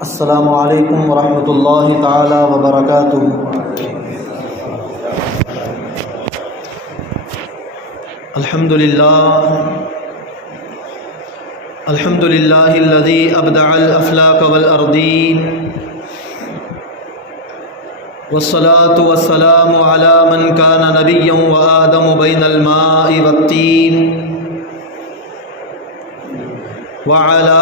السلام علیکم ورحمۃ اللہ تعالی وبرکاتہ۔ الحمد للہ الذی ابدع الافلاک والارضین، والصلاة والسلام علی من کان نبیا وآدم بین الماء والطین، وعلى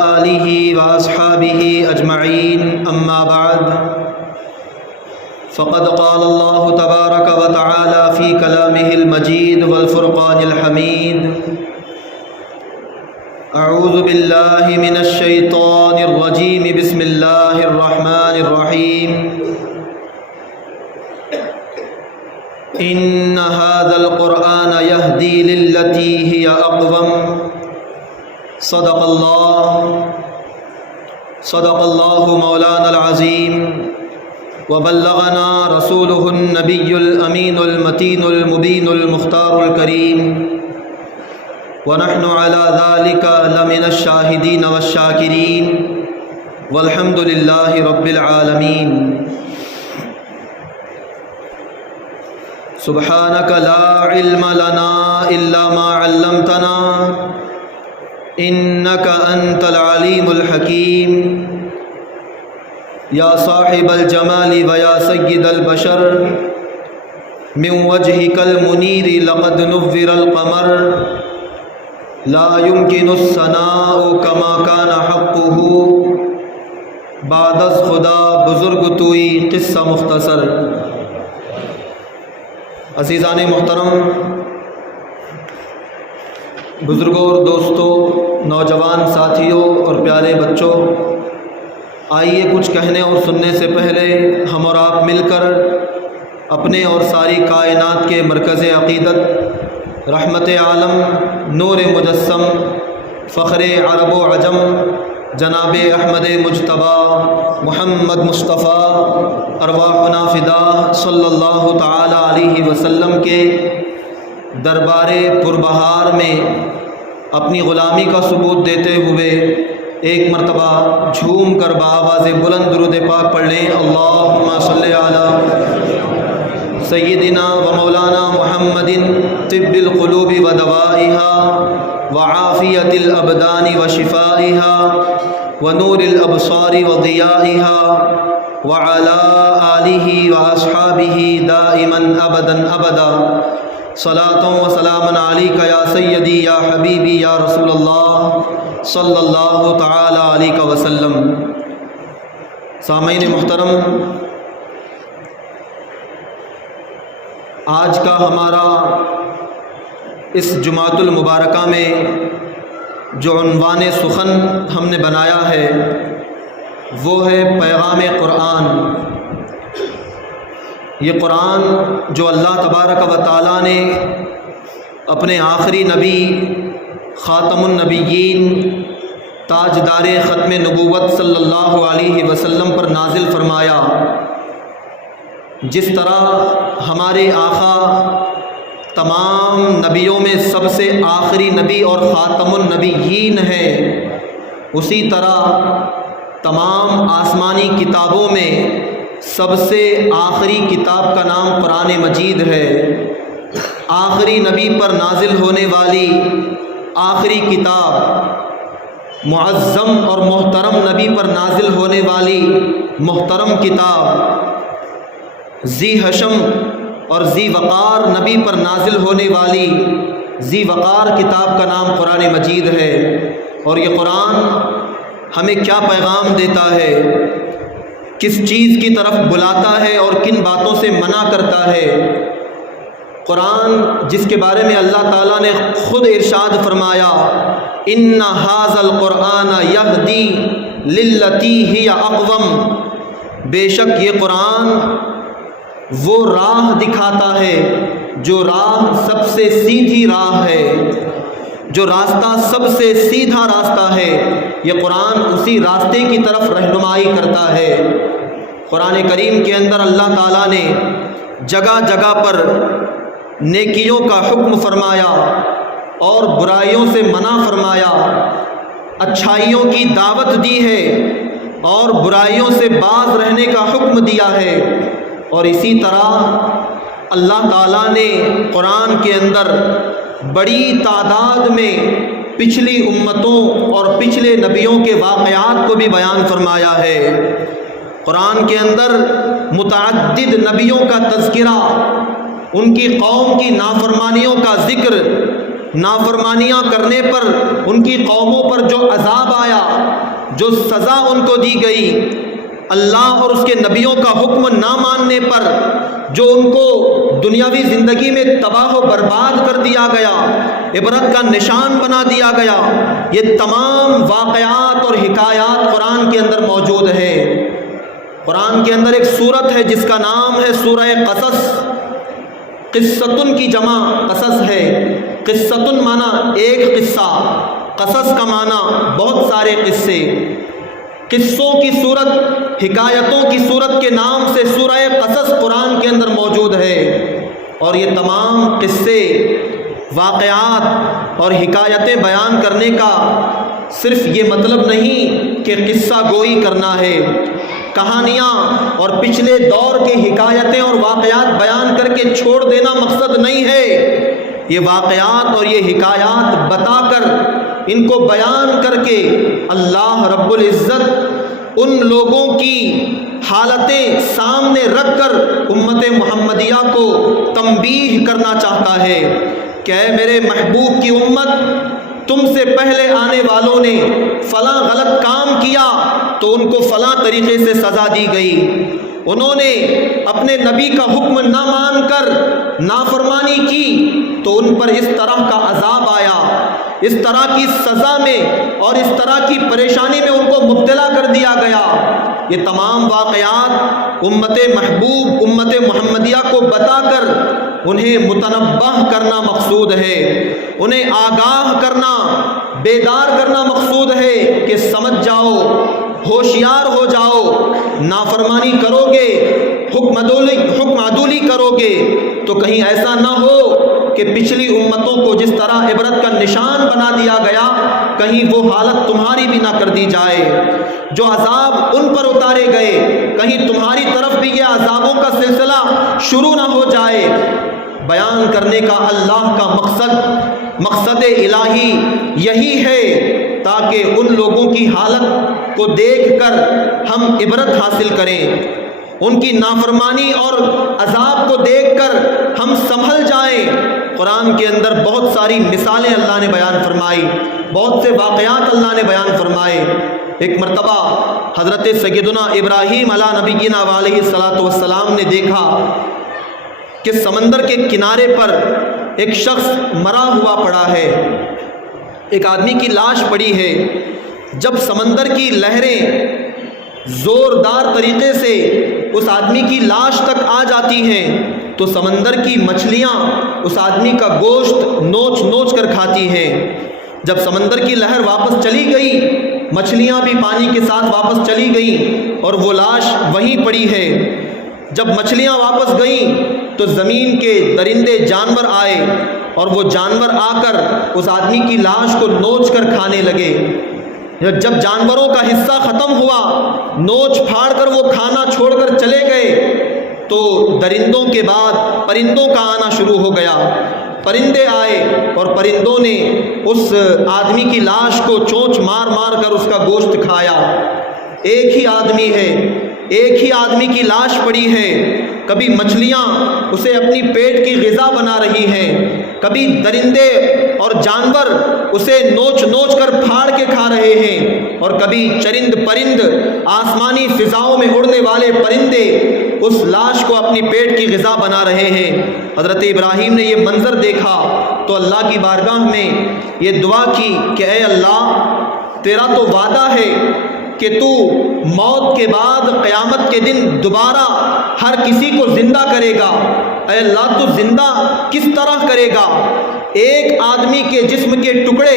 آلہ واصحابہ اجمعین، اما بعد فقد قال اللہ تبارک وتعالی فی کلامہ المجید والفرقان الحمید، اعوذ باللہ من الشیطان الرجیم، بسم اللہ الرحمن الرحیم، ان ھذا القرآن یہدی للتی ہی اقوم، صدق اللہ مولانا العظیم، وبلغنا رسولہ النبی الامین المتین المبین المختار الکریم، ونحن على ذلك لمن الشاہدین والشاکرین، والحمد للہ رب العالمین۔ سبحانک لا علم لنا الا ما علمتنا انک انت العلیم الحکیم، یا صاحب الجمال ویا سید البشر، من وجهک المنیر لقد نور القمر، لا يمکن الثناء کما کان حقہ، بعد از خدا بزرگ توئی قصہ مختصر۔ عزیزان محترم، بزرگوں اور دوستوں، نوجوان ساتھیوں اور پیارے بچوں، آئیے کچھ کہنے اور سننے سے پہلے ہم اور آپ مل کر اپنے اور ساری کائنات کے مرکز عقیدت، رحمت عالم، نور مجسم، فخر عرب و عجم، جناب احمد مجتبیٰ محمد مصطفیٰ ارواحنا فدا صلی اللہ تعالی علیہ وسلم کے دربار پربہار میں اپنی غلامی کا ثبوت دیتے ہوئے ایک مرتبہ جھوم کر بآواز بلند درود پاک پڑھ لیں۔ اللہم صلی علی سیدنا و مولانا محمد طب القلوب و دوائها وعافیت الابدان و شفائها ونور الابصار و ضیائها وعلى آلہ و اصحابہ دائما ابدا ابدا، صلاۃ و سلام علیک یا سیدی یا حبیبی یا رسول اللہ صلی اللہ تعالی علیہ وسلم۔ سامعین محترم، آج کا ہمارا اس جمعۃ المبارکہ میں جو عنوان سخن ہم نے بنایا ہے وہ ہے پیغام قرآن۔ یہ قرآن جو اللہ تبارک و تعالیٰ نے اپنے آخری نبی خاتم النبیین تاجدار ختم نبوت صلی اللہ علیہ وسلم پر نازل فرمایا، جس طرح ہمارے آقا تمام نبیوں میں سب سے آخری نبی اور خاتم النبیین ہے، اسی طرح تمام آسمانی کتابوں میں سب سے آخری کتاب کا نام قرآن مجید ہے۔ آخری نبی پر نازل ہونے والی آخری کتاب، معظم اور محترم نبی پر نازل ہونے والی محترم کتاب، ذی حشم اور ذی وقار نبی پر نازل ہونے والی ذی وقار کتاب کا نام قرآن مجید ہے۔ اور یہ قرآن ہمیں کیا پیغام دیتا ہے، کس چیز کی طرف بلاتا ہے اور کن باتوں سے منع کرتا ہے؟ قرآن جس کے بارے میں اللہ تعالیٰ نے خود ارشاد فرمایا، ان ھذا القرآن یہدی للتی ہی اقوم، بے شک یہ قرآن وہ راہ دکھاتا ہے جو راہ سب سے سیدھی راہ ہے، جو راستہ سب سے سیدھا راستہ ہے، یہ قرآن اسی راستے کی طرف رہنمائی کرتا ہے۔ قرآن کریم کے اندر اللہ تعالیٰ نے جگہ جگہ پر نیکیوں کا حکم فرمایا اور برائیوں سے منع فرمایا، اچھائیوں کی دعوت دی ہے اور برائیوں سے باز رہنے کا حکم دیا ہے۔ اور اسی طرح اللہ تعالیٰ نے قرآن کے اندر بڑی تعداد میں پچھلی امتوں اور پچھلے نبیوں کے واقعات کو بھی بیان فرمایا ہے۔ قرآن کے اندر متعدد نبیوں کا تذکرہ، ان کی قوم کی نافرمانیوں کا ذکر، نافرمانیاں کرنے پر ان کی قوموں پر جو عذاب آیا، جو سزا ان کو دی گئی، اللہ اور اس کے نبیوں کا حکم نہ ماننے پر جو ان کو دنیاوی زندگی میں تباہ و برباد کر دیا گیا، عبرت کا نشان بنا دیا گیا، یہ تمام واقعات اور حکایات قرآن کے اندر موجود ہے۔ قرآن کے اندر ایک سورت ہے جس کا نام ہے سورہ قصص۔ قصتن کی جمع قصص ہے۔ قصتن معنی ایک قصہ، قصص کا معنی بہت سارے قصے۔ قصوں کی صورت، حکایتوں کی صورت کے نام سے سورہ قصص قرآن کے اندر موجود ہے۔ اور یہ تمام قصے، واقعات اور حکایتیں بیان کرنے کا صرف یہ مطلب نہیں کہ قصہ گوئی کرنا ہے، کہانیاں اور پچھلے دور کے حکایتیں اور واقعات بیان کر کے چھوڑ دینا مقصد نہیں ہے۔ یہ واقعات اور یہ حکایات بتا کر، ان کو بیان کر کے اللہ رب العزت ان لوگوں کی حالتیں سامنے رکھ کر امت محمدیہ کو تنبیہ کرنا چاہتا ہے کہ اے میرے محبوب کی امت، تم سے پہلے آنے والوں نے فلاں غلط کام کیا تو ان کو فلاں طریقے سے سزا دی گئی، انہوں نے اپنے نبی کا حکم نہ مان کر نافرمانی کی تو ان پر اس طرح کا عذاب آیا، اس طرح کی سزا میں اور اس طرح کی پریشانی میں ان کو مبتلا کر دیا گیا۔ یہ تمام واقعات امت محبوب، امت محمدیہ کو بتا کر انہیں متنبہ کرنا مقصود ہے، انہیں آگاہ کرنا، بیدار کرنا مقصود ہے کہ سمجھ جاؤ، ہوشیار ہو جاؤ، نافرمانی کرو گے، حکم عدولی کرو گے تو کہیں ایسا نہ ہو کہ پچھلی امتوں کو جس طرح عبرت کا نشان بنا دیا گیا، کہیں وہ حالت تمہاری بھی نہ کر دی جائے۔ جو عذاب ان پر اتارے گئے، کہیں تمہاری طرف بھی یہ عذابوں کا سلسلہ شروع نہ ہو جائے۔ بیان کرنے کا اللہ کا مقصد الہی یہی ہے تاکہ ان لوگوں کی حالت کو دیکھ کر ہم عبرت حاصل کریں، ان کی نافرمانی اور عذاب کو دیکھ کر ہم سنبھل جائیں۔ قرآن کے اندر بہت ساری مثالیں اللہ نے بیان فرمائی، بہت سے واقعات اللہ نے بیان فرمائے۔ ایک مرتبہ حضرت سیدنا ابراہیم علیہ نبینا علیہ الصلاۃ والسلام نے دیکھا کہ سمندر کے کنارے پر ایک شخص مرا ہوا پڑا ہے، ایک آدمی کی لاش پڑی ہے۔ جب سمندر کی لہریں زوردار طریقے سے اس آدمی کی لاش تک آ جاتی ہیں تو سمندر کی مچھلیاں اس آدمی کا گوشت نوچ نوچ کر کھاتی ہیں۔ جب سمندر کی لہر واپس چلی گئی، مچھلیاں بھی پانی کے ساتھ واپس چلی گئیں اور وہ لاش وہیں پڑی ہے۔ جب مچھلیاں واپس گئیں تو زمین کے درندے جانور آئے اور وہ جانور آ کر اس آدمی کی لاش کو نوچ کر کھانے لگے۔ جب جانوروں کا حصہ ختم ہوا، نوچ پھاڑ کر وہ کھانا چھوڑ کر چلے گئے تو درندوں کے بعد پرندوں کا آنا شروع ہو گیا۔ پرندے آئے اور پرندوں نے اس آدمی کی لاش کو چونچ مار مار کر اس کا گوشت کھایا۔ ایک ہی آدمی ہے، ایک ہی آدمی کی لاش پڑی ہے، کبھی مچھلیاں اسے اپنی پیٹ کی غذا بنا رہی ہیں، کبھی درندے اور جانور اسے نوچ نوچ کر پھاڑ کے کھا رہے ہیں، اور کبھی چرند پرند، آسمانی فضاؤں میں اڑنے والے پرندے اس لاش کو اپنی پیٹ کی غذا بنا رہے ہیں۔ حضرت ابراہیم نے یہ منظر دیکھا تو اللہ کی بارگاہ میں یہ دعا کی کہ اے اللہ، تیرا تو وعدہ ہے کہ تو موت کے بعد قیامت کے دن دوبارہ ہر کسی کو زندہ کرے گا۔ اے اللہ، تو زندہ کس طرح کرے گا؟ ایک آدمی کے جسم کے ٹکڑے،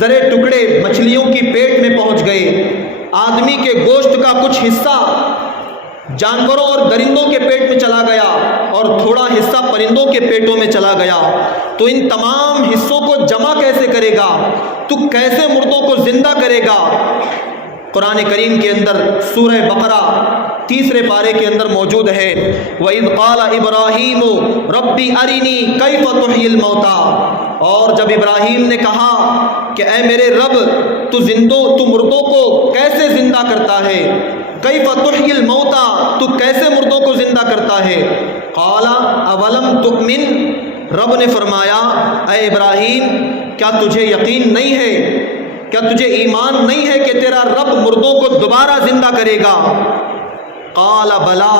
ذرے ٹکڑے مچھلیوں کی پیٹ میں پہنچ گئے، آدمی کے گوشت کا کچھ حصہ جانوروں اور درندوں کے پیٹ میں چلا گیا اور تھوڑا حصہ پرندوں کے پیٹوں میں چلا گیا، تو ان تمام حصوں کو جمع کیسے کرے گا؟ تو کیسے مردوں کو زندہ کرے گا؟ قرآن کریم کے اندر سورہ بقرہ تیسرے پارے کے اندر موجود ہے، وَإِذْ قَالَ إِبْرَاهِيمُ رَبِّ أَرِنِي كَيْفَ تُحْيِي الْمَوْتَى، اور جب ابراہیم نے کہا کہ اے میرے رب تو مردوں کو کیسے زندہ کرتا ہے، كَيْفَ تُحْيِي الْمَوْتَى تو کیسے مردوں کو زندہ کرتا ہے، قَالَ أَوَلَمْ تُؤْمِنْ رب نے فرمایا اے ابراہیم کیا تجھے یقین نہیں ہے، کیا تجھے ایمان نہیں ہے کہ تیرا رب مردوں کو دوبارہ زندہ کرے گا؟ قال بلا،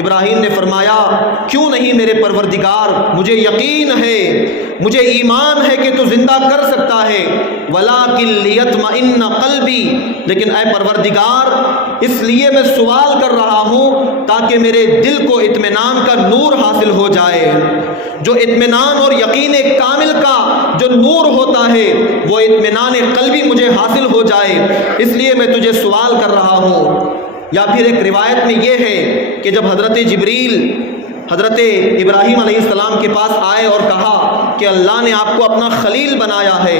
ابراہیم نے فرمایا کیوں نہیں میرے پروردگار، مجھے یقین ہے، مجھے ایمان ہے کہ تو زندہ کر سکتا ہے، ولکن لیطمئن قلبی، لیکن اے پروردگار اس لیے میں سوال کر رہا ہوں تاکہ میرے دل کو اطمینان کا نور حاصل ہو جائے، جو اطمینان اور یقین کامل کا جو نور ہوتا ہے وہ اطمینان قلبی مجھے حاصل ہو جائے، اس لیے میں تجھے سوال کر رہا ہوں۔ یا پھر ایک روایت میں یہ ہے کہ جب حضرت جبریل حضرت ابراہیم علیہ السلام کے پاس آئے اور کہا کہ اللہ نے آپ کو اپنا خلیل بنایا ہے،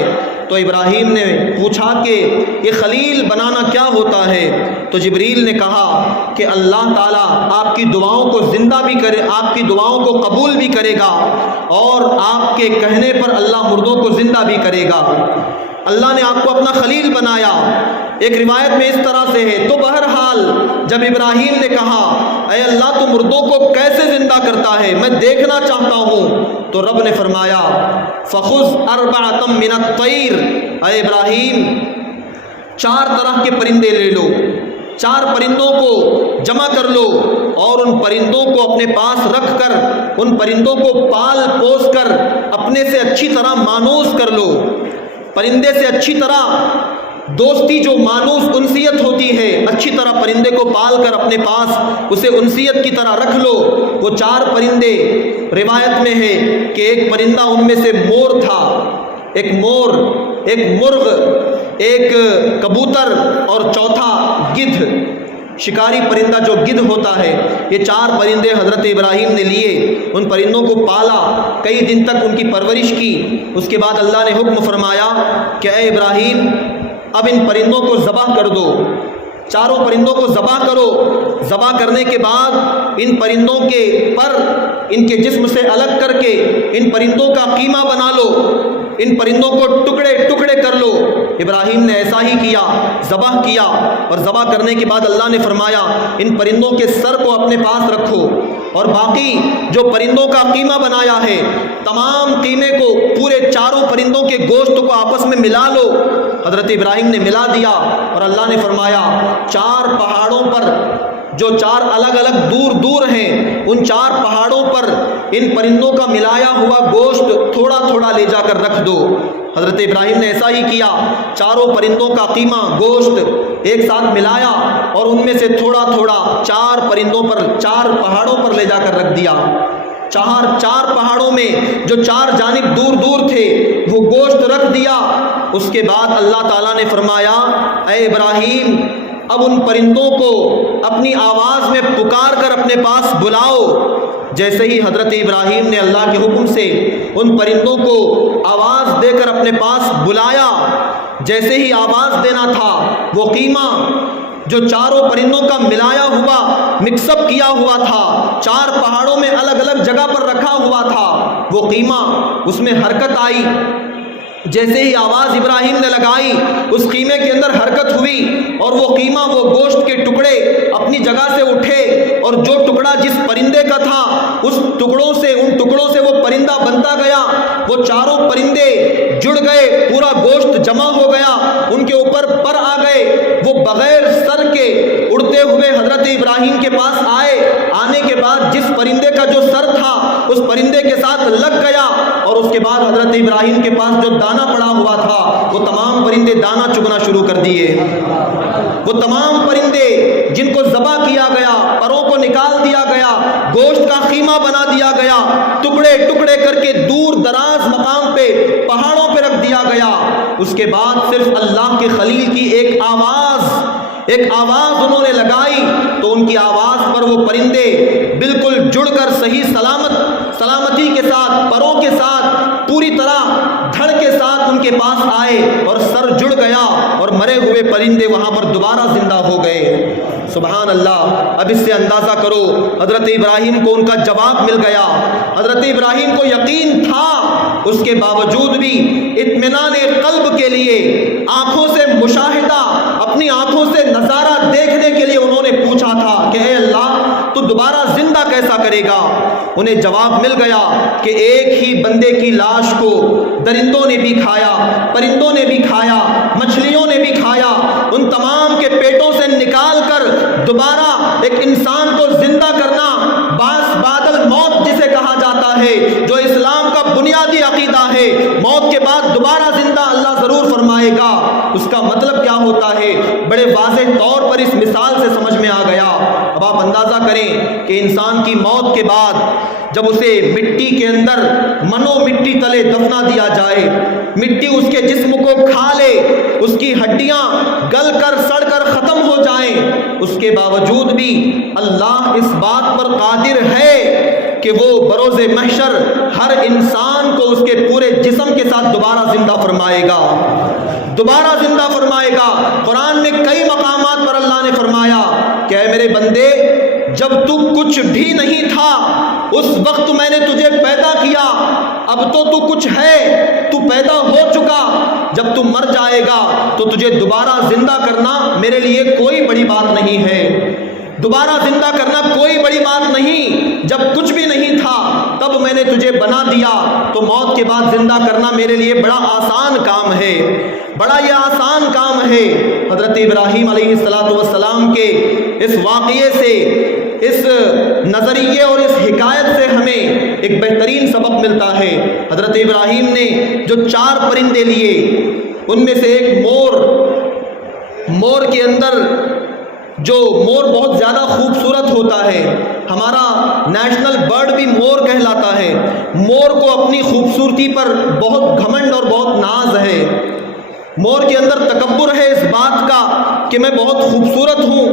تو ابراہیم نے پوچھا کہ یہ خلیل بنانا کیا ہوتا ہے؟ تو جبریل نے کہا کہ اللہ تعالیٰ آپ کی دعاؤں کو زندہ بھی کرے، آپ کی دعاؤں کو قبول بھی کرے گا، اور آپ کے کہنے پر اللہ مردوں کو زندہ بھی کرے گا۔ اللہ نے آپ کو اپنا خلیل بنایا۔ ایک روایت میں اس طرح سے ہے۔ تو بہرحال جب ابراہیم نے کہا اے اللہ تو مردوں کو کیسے زندہ کرتا ہے، میں دیکھنا چاہتا ہوں، تو رب نے فرمایا فخذ اربعۃ من الطیر، اے ابراہیم 4 طرح کے پرندے لے لو، 4 پرندوں کو جمع کر لو اور ان پرندوں کو اپنے پاس رکھ کر ان پرندوں کو پال پوس کر اپنے سے اچھی طرح مانوس کر لو۔ پرندے سے اچھی طرح دوستی جو مانوس انسیت ہوتی ہے، اچھی طرح پرندے کو پال کر اپنے پاس اسے انسیت کی طرح رکھ لو۔ وہ 4 پرندے روایت میں ہے کہ ایک پرندہ ان میں سے مور تھا، ایک مور، ایک مرغ، ایک کبوتر اور چوتھا گدھ، شکاری پرندہ جو گدھ ہوتا ہے۔ یہ 4 پرندے حضرت ابراہیم نے لیے، ان پرندوں کو پالا، کئی دن تک ان کی پرورش کی۔ اس کے بعد اللہ نے حکم فرمایا کہ اے ابراہیم اب ان پرندوں کو ذبح کر دو، 4 پرندوں کو ذبح کرو۔ ذبح کرنے کے بعد ان پرندوں کے پر ان کے جسم سے الگ کر کے ان پرندوں کا قیمہ بنا لو، ان پرندوں کو ٹکڑے ٹکڑے کر لو۔ ابراہیم نے ایسا ہی کیا، ذبح کیا، اور ذبح کرنے کے بعد اللہ نے فرمایا ان پرندوں کے سر کو اپنے پاس رکھو، اور باقی جو پرندوں کا قیمہ بنایا ہے تمام قیمے کو، پورے 4 پرندوں کے گوشت کو آپس میں ملا لو۔ حضرت ابراہیم نے ملا دیا، اور اللہ نے فرمایا 4 پہاڑوں پر جو 4 الگ الگ دور دور ہیں، ان 4 پہاڑوں پر ان پرندوں کا ملایا ہوا گوشت تھوڑا تھوڑا لے جا کر رکھ دو۔ حضرت ابراہیم نے ایسا ہی کیا، 4 پرندوں کا قیمہ گوشت ایک ساتھ ملایا اور ان میں سے تھوڑا تھوڑا 4 پرندوں پر 4 پہاڑوں پر لے جا کر رکھ دیا۔ 4 پہاڑوں میں جو 4 جانب دور دور تھے وہ گوشت رکھ دیا۔ اس کے بعد اللہ تعالیٰ نے فرمایا اے ابراہیم اب ان پرندوں کو اپنی آواز میں پکار کر اپنے پاس بلاؤ۔ جیسے ہی حضرت ابراہیم نے اللہ کے حکم سے ان پرندوں کو آواز دے کر اپنے پاس بلایا، جیسے ہی آواز دینا تھا وہ قیمہ جو 4 پرندوں کا ملایا ہوا مکس اپ کیا ہوا تھا، 4 پہاڑوں میں الگ الگ جگہ پر رکھا ہوا تھا، وہ قیمہ اس میں حرکت آئی۔ جیسے ہی آواز ابراہیم نے لگائی اس قیمے کے اندر حرکت ہوئی، اور وہ قیمہ وہ گوشت کے ٹکڑے اپنی جگہ سے اٹھے، اور جو ٹکڑا جس پرندے کا تھا اس ٹکڑوں سے ان ٹکڑوں سے وہ پرندہ بنتا گیا۔ وہ 4 پرندے جڑ گئے، پورا گوشت جمع ہو گیا، ان کے اوپر پر آ گئے، وہ بغیر سر کے اڑتے ہوئے حضرت ابراہیم کے پاس آئے۔ آنے کے بعد جس پرندے کا جو سر تھا اس پرندے کے ساتھ لگ گیا، اور اس کے بعد حضرت ابراہیم کے پاس جو دانا پڑا ہوا تھا وہ تمام پرندے دانا چگنا شروع کر دیے۔ وہ تمام پرندے جن کو ذبح کیا گیا، پروں کو نکال دیا گیا، گوشت کا خیمہ بنا دیا گیا، ٹکڑے ٹکڑے کر کے دور دراز مقام پہ پہاڑوں پہ رکھ دیا گیا۔ اس کے بعد صرف اللہ کے خلیل کی ایک آواز انہوں نے لگائی، تو ان کی آواز پر وہ پرندے بالکل جڑ کر صحیح سلامت سلامتی کے ساتھ، پروں کے ساتھ، پوری طرح دھڑ کے ساتھ ان کے پاس آئے اور سر جڑ گیا اور مرے ہوئے پرندے وہاں پر دوبارہ زندہ ہو گئے۔ سبحان اللہ۔ اب اس سے اندازہ کرو حضرت ابراہیم کو ان کا جواب مل گیا۔ حضرت ابراہیم کو یقین تھا، اس کے باوجود بھی اطمینان قلب کے لیے، آنکھوں سے مشاہدہ، اپنی آنکھوں سے نظارہ دیکھنے کے لیے انہوں نے پوچھا تھا کہ اے اللہ تو دوبارہ زندہ کیسا کرے گا؟ انہیں جواب مل گیا کہ ایک ہی بندے کی لاش کو درندوں نے بھی کھایا، پرندوں نے بھی کھایا، مچھلیوں نے بھی کھایا، ان تمام کے پیٹوں سے نکال کر دوبارہ ایک انسان کو زندہ کرنا، باس بادل موت جسے کہا جاتا ہے، جو اسلام کا بنیادی عقیدہ ہے، موت کے بعد دوبارہ زندہ اللہ ضرور فرمائے گا، اس کا مطلب کیا ہوتا ہے بڑے واضح طور پر اس مثال سے سمجھ میں آ گیا۔ اب آپ اندازہ کریں کہ انسان کی موت کے بعد جب اسے مٹی کے اندر منو مٹی تلے دفنا دیا جائے، مٹی اس کے جسم کو کھا لے، اس کی ہڈیاں گل کر سڑ کر ختم ہو جائیں، اس کے باوجود بھی اللہ اس بات پر قادر ہے کہ وہ بروز محشر ہر انسان کو اس کے پورے جسم کے ساتھ دوبارہ زندہ فرمائے گا، دوبارہ زندہ فرمائے گا۔ قرآن میں کئی مقامات پر اللہ نے فرمایا کہ اے میرے بندے، جب تو کچھ بھی نہیں تھا اس وقت میں نے تجھے پیدا کیا، اب تو تو کچھ ہے، تو پیدا ہو چکا، جب تو مر جائے گا تو تجھے دوبارہ زندہ کرنا میرے لیے کوئی بڑی بات نہیں ہے، دوبارہ زندہ کرنا کوئی بڑی بات نہیں، جب کچھ بھی نہیں تھا تب میں نے تجھے بنا دیا، تو موت کے بعد زندہ کرنا میرے لیے بڑا آسان کام ہے، بڑا یہ آسان کام ہے۔ حضرت ابراہیم علیہ السلام کے اس واقعے سے، اس نظریے اور اس حکایت سے ہمیں ایک بہترین سبق ملتا ہے۔ حضرت ابراہیم نے جو 4 پرندے لیے، ان میں سے ایک مور کے اندر جو مور بہت زیادہ خوبصورت ہوتا ہے، ہمارا نیشنل برڈ بھی مور کہلاتا ہے، مور کو اپنی خوبصورتی پر بہت گھمنڈ اور بہت ناز ہے، مور کے اندر تکبر ہے اس بات کا کہ میں بہت خوبصورت ہوں،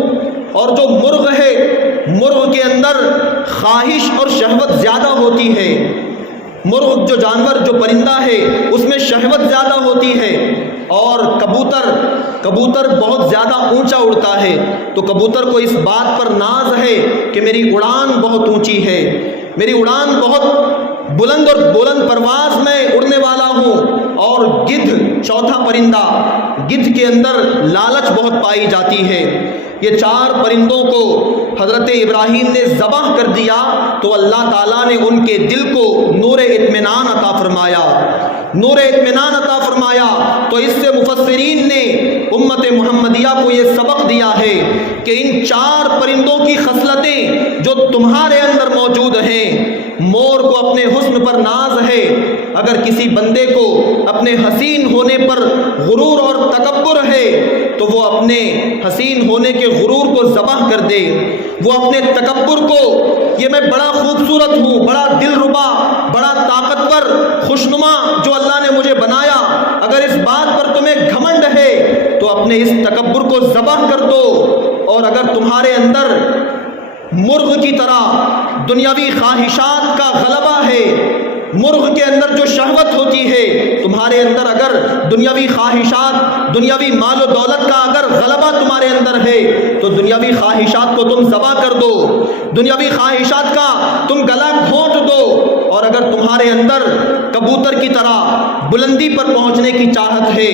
اور جو مرغ ہے، مرغ کے اندر خواہش اور شہوت زیادہ ہوتی ہے، مرغ جو جانور جو پرندہ ہے اس میں شہوت زیادہ ہوتی ہے، اور کبوتر بہت زیادہ اونچا اڑتا ہے، تو کبوتر کو اس بات پر ناز ہے کہ میری اڑان بہت اونچی ہے، میری اڑان بہت بلند اور بلند پرواز میں اڑنے والا ہوں۔ اور گدھ، چوتھا پرندہ، گدھ کے اندر لالچ بہت پائی جاتی ہے۔ یہ 4 پرندوں کو حضرت ابراہیم نے ذبح کر دیا تو اللہ تعالیٰ نے ان کے دل کو نور اطمینان عطا فرمایا، نور اطمینان عطا فرمایا۔ تو اس سے مفسرین نے امت محمدیہ کو یہ سبق دیا ہے کہ ان 4 پرندوں کی خصلتیں جو تمہارے اندر موجود ہیں، مور کو اپنے حسن پر ناز ہے، اگر کسی بندے کو اپنے حسین ہونے پر غرور اور تکبر ہے تو وہ اپنے حسین ہونے کے غرور کو ذبح کر دے، وہ اپنے تکبر کو، یہ میں بڑا خوبصورت ہوں، بڑا دلربا، بڑا طاقتور، خوشنما جو اللہ نے مجھے بنایا، اگر اس بات پر تمہیں گھمنڈ ہے تو اپنے اس تکبر کو ذبح کر دو۔ اور اگر تمہارے اندر مرغ کی طرح دنیاوی خواہشات کا غلبہ ہے، مرغ کے اندر جو شہوت ہوتی ہے، تمہارے اندر اگر دنیاوی خواہشات، دنیاوی مال و دولت کا اگر غلبہ تمہارے اندر ہے تو دنیاوی خواہشات کو تم ذبح کر دو، دنیاوی خواہشات کا تم گلا گھونٹ دو۔ اور اگر تمہارے اندر کبوتر کی طرح بلندی پر پہنچنے کی چاہت ہے،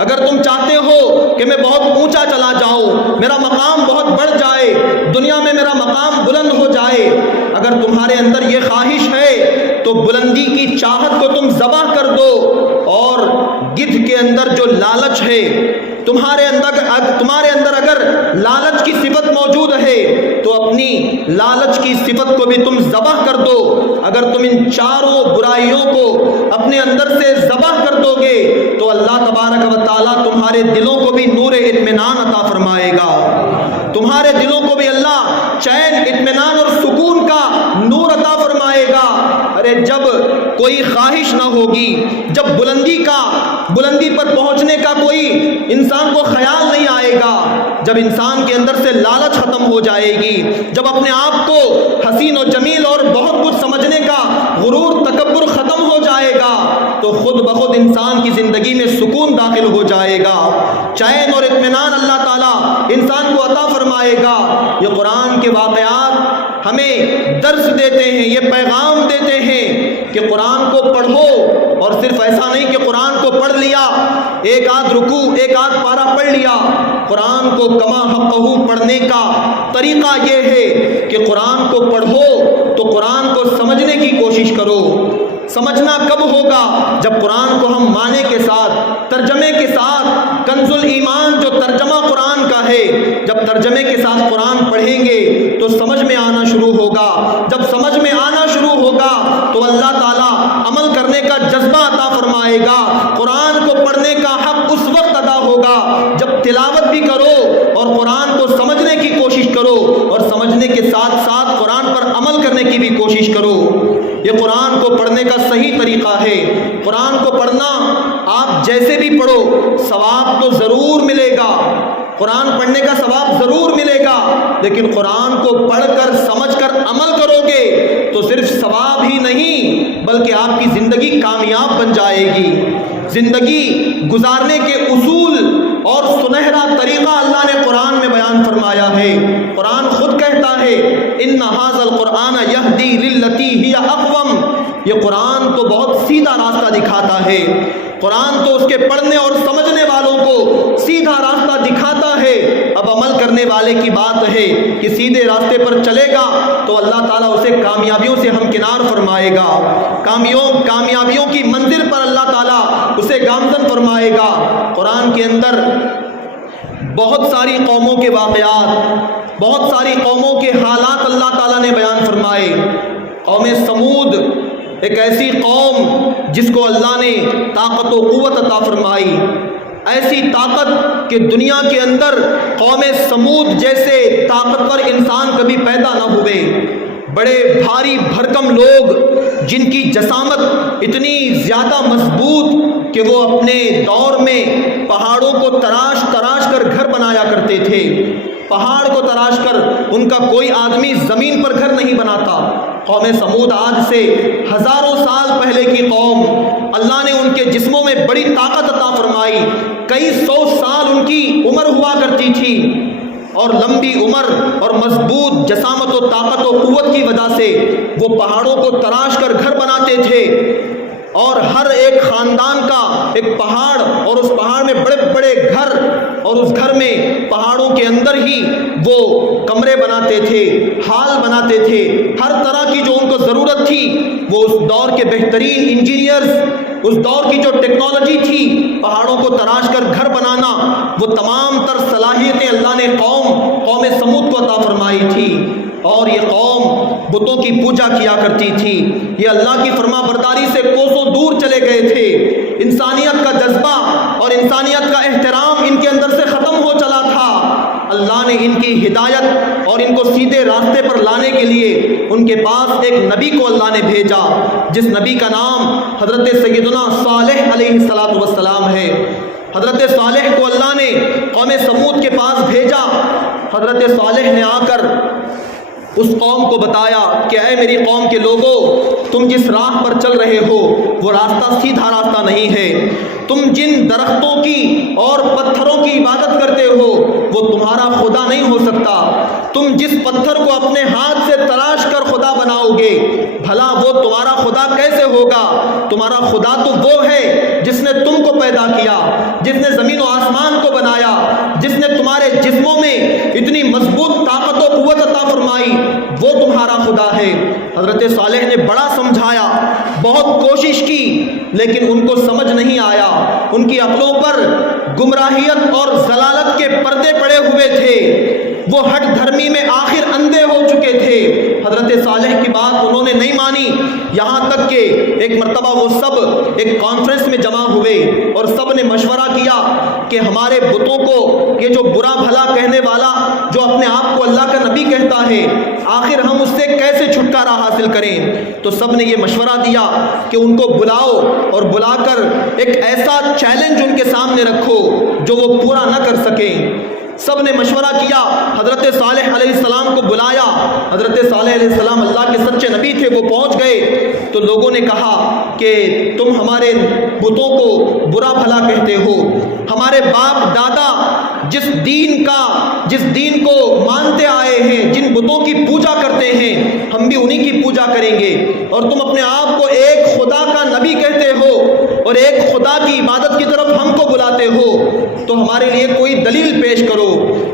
اگر تم چاہتے ہو کہ میں بہت اونچا چلا جاؤں، میرا مقام بہت بڑھ جائے، دنیا میں میرا مقام بلند ہو جائے، اگر تمہارے اندر یہ خواہش ہے تو بلندی کی چاہت کو تم ذبح کر دو۔ اور گدھ کے اندر جو لالچ ہے، تمہارے اندر اگر لالچ کی صفت موجود ہے تو اپنی لالچ کی صفت کو بھی تم ذبح کر دو۔ اگر تم ان 4 برائیوں کو اپنے اندر سے ذبح کر دو گے تو اللہ تبارک و تعالیٰ تمہارے دلوں کو بھی نور اطمینان عطا فرمائے گا، تمہارے دلوں کو بھی اللہ چین، اطمینان اور سکون کا نور عطا فرمائے گا۔ ارے جب کوئی خواہش نہ ہوگی، جب بلندی پر پہنچنے کا کوئی انسان کو خیال نہیں آئے گا، جب انسان کے اندر سے لالچ ختم ہو جائے گی، جب اپنے آپ کو حسین و جمیل اور بہت کچھ سمجھنے کا غرور تکبر ختم ہو جائے گا تو خود بخود انسان کی زندگی میں سکون داخل ہو جائے گا، چین اور اطمینان اللہ تعالیٰ انسان کو عطا فرمائے گا۔ یہ قرآن کے واقعات ہمیں درس دیتے ہیں، یہ پیغام دیتے ہیں کہ قرآن کو پڑھو، اور صرف ایسا نہیں کہ قرآن کو پڑھ لیا، ایک آدھ رکوع ایک آدھ پارہ پڑھ لیا۔ قرآن کو کما حقہ پڑھنے کا طریقہ یہ ہے کہ قرآن کو پڑھو تو قرآن کو سمجھنے کی کوشش کرو۔ سمجھنا کب ہوگا؟ جب قرآن کو ہم معنی کے ساتھ، ترجمے کے ساتھ، کنز الایمان جو ترجمہ قرآن کا ہے، جب ترجمے کے ساتھ قرآن پڑھیں گے تو سمجھ میں آنا شروع ہوگا۔ جب سمجھ میں آنا شروع ہوگا تو اللہ تعالیٰ عمل کرنے کا جذبہ عطا فرمائے گا۔ قرآن کو پڑھنے کا حق اس وقت ادا ہوگا جب تلاوت بھی کرو اور قرآن کو سمجھنے کی کوشش کرو، اور سمجھنے کے ساتھ ساتھ قرآن پر عمل کرنے کی بھی کوشش کرو۔ یہ قرآن کو پڑھنے کا صحیح طریقہ ہے۔ قرآن کو پڑھنا آپ جیسے بھی پڑھو ثواب تو ضرور ملے گا، قرآن پڑھنے کا ثواب ضرور ملے گا، لیکن قرآن کو پڑھ کر سمجھ کر عمل کرو گے تو صرف ثواب ہی نہیں بلکہ آپ کی زندگی کامیاب بن جائے گی۔ زندگی گزارنے کے اصول اور سنہرا طریقہ اللہ نے قرآن میں بیان فرمایا ہے۔ قرآن خود کہتا ہے ان ھذا القرآن یہدی للتی ہی اقوم، یہ قرآن تو بہت سیدھا راستہ دکھاتا ہے۔ قرآن تو اس کے پڑھنے اور سمجھنے والوں کو سیدھا راستہ دکھاتا ہے۔ اب عمل کرنے والے کی بات ہے کہ سیدھے راستے پر چلے گا تو اللہ تعالیٰ اسے کامیابیوں سے ہمکنار فرمائے گا، کامیابیوں کی منزل پر اللہ تعالیٰ اسے گامزن فرمائے گا۔ قرآن کے اندر بہت ساری قوموں کے واقعات، بہت ساری قوموں کے حالات اللہ تعالیٰ نے بیان فرمائے۔ قوم سمود ایک ایسی قوم جس کو اللہ نے طاقت و قوت عطا فرمائی، ایسی طاقت کہ دنیا کے اندر قوم سمود جیسے طاقتور انسان کبھی پیدا نہ ہوئے۔ بڑے بھاری بھرکم لوگ جن کی جسامت اتنی زیادہ مضبوط کہ وہ اپنے دور میں پہاڑوں کو تراش کر گھر بنایا کرتے تھے۔ پہاڑ کو تراش کر، ان کا کوئی آدمی زمین پر گھر نہیں بناتا۔ قوم سمود آج سے ہزاروں سال پہلے کی قوم، اللہ نے ان کے جسموں میں بڑی طاقت عطا فرمائی، کئی سو سال ان کی عمر ہوا کرتی تھی، اور لمبی عمر اور مضبوط جسامت و طاقت و قوت کی وجہ سے وہ پہاڑوں کو تراش کر گھر بناتے تھے، اور ہر ایک خاندان کا ایک پہاڑ، اور اس پہاڑ میں بڑے بڑے گھر، اور اس گھر میں پہاڑوں کے اندر ہی وہ کمرے بناتے تھے، ہال بناتے تھے، ہر طرح کی جو ان کو ضرورت تھی وہ اس دور کے بہترین انجینئرز، اس دور کی جو ٹیکنالوجی تھی پہاڑوں کو تراش کر گھر بنانا، وہ تمام تر صلاحیتیں اللہ نے قوم سمود کو عطا فرمائی تھی۔ اور یہ قوم بتوں کی پوجا کیا کرتی تھی، یہ اللہ کی فرما برداری سے کوسوں دور چلے گئے تھے۔ انسانیت کا جذبہ اور انسانیت کا احترام ان کے اندر سے ختم ہو چلا تھا۔ اللہ نے ان کی ہدایت اور ان کو سیدھے راستے پر لانے کے لیے ان کے پاس ایک نبی کو اللہ نے بھیجا، جس نبی کا نام حضرت سیدنا صالح علیہ السلام ہے۔ حضرت صالح کو اللہ نے قوم سمود کے پاس بھیجا۔ حضرت صالح نے آ کر اس قوم کو بتایا کہ اے میری قوم کے لوگوں، تم جس راہ پر چل رہے ہو وہ راستہ سیدھا راستہ نہیں ہے۔ تم جن درختوں کی اور پتھروں کی عبادت کرتے ہو وہ تمہارا خدا نہیں ہو سکتا۔ تم جس پتھر کو اپنے ہاتھ سے تراش کر خدا بناؤ گے، بھلا وہ تمہارا خدا کیسے ہوگا؟ تمہارا خدا تو وہ ہے جس نے تم کو پیدا کیا، جس نے زمین و آسمان کو بنایا، جس نے تمہارے جسموں میں اتنی مضبوط طاقت و قوت عطا فرمائی، وہ تمہارا خدا ہے۔ حضرت صالح نے بڑا سمجھایا، بہت کوشش کی، لیکن ان کو سمجھ نہیں آیا۔ ان کی عقلوں پر گمراہیت اور ضلالت کے پردے پڑے ہوئے تھے، وہ ہٹ دھرمی میں آخر اندھے ہو چکے تھے۔ حضرت صالح کی بات انہوں نے نہیں مانی، یہاں تک کہ ایک مرتبہ وہ سب ایک کانفرنس میں جمع ہوئے اور سب نے مشورہ کیا کہ ہمارے بتوں کو یہ جو برا بھلا کہنے والا جو اپنے آپ کو اللہ کا نبی کہتا ہے، آخر ہم اس سے کیسے چھٹکارا حاصل کریں؟ تو سب نے یہ مشورہ دیا کہ ان کو بلاؤ اور بلا کر ایک ایسا چیلنج ان کے سامنے رکھو جو وہ پورا نہ کر سکیں۔ سب نے مشورہ کیا، حضرت صالح علیہ السلام کو بلایا۔ حضرت صالح علیہ السلام اللہ کے سچے نبی تھے، وہ پہنچ گئے تو لوگوں نے کہا کہ تم ہمارے بتوں کو برا بھلا کہتے ہو، ہمارے باپ دادا جس دین کو مانتے آئے ہیں، جن بتوں کی پوجا کرتے ہیں، ہم بھی انہی کی پوجا کریں گے، اور تم اپنے آپ کو ایک خدا کا نبی کہتے ہو اور ایک خدا کی عبادت کی طرف ہم کو بلاتے ہو، تو ہمارے لیے کوئی دلیل پیش کرو،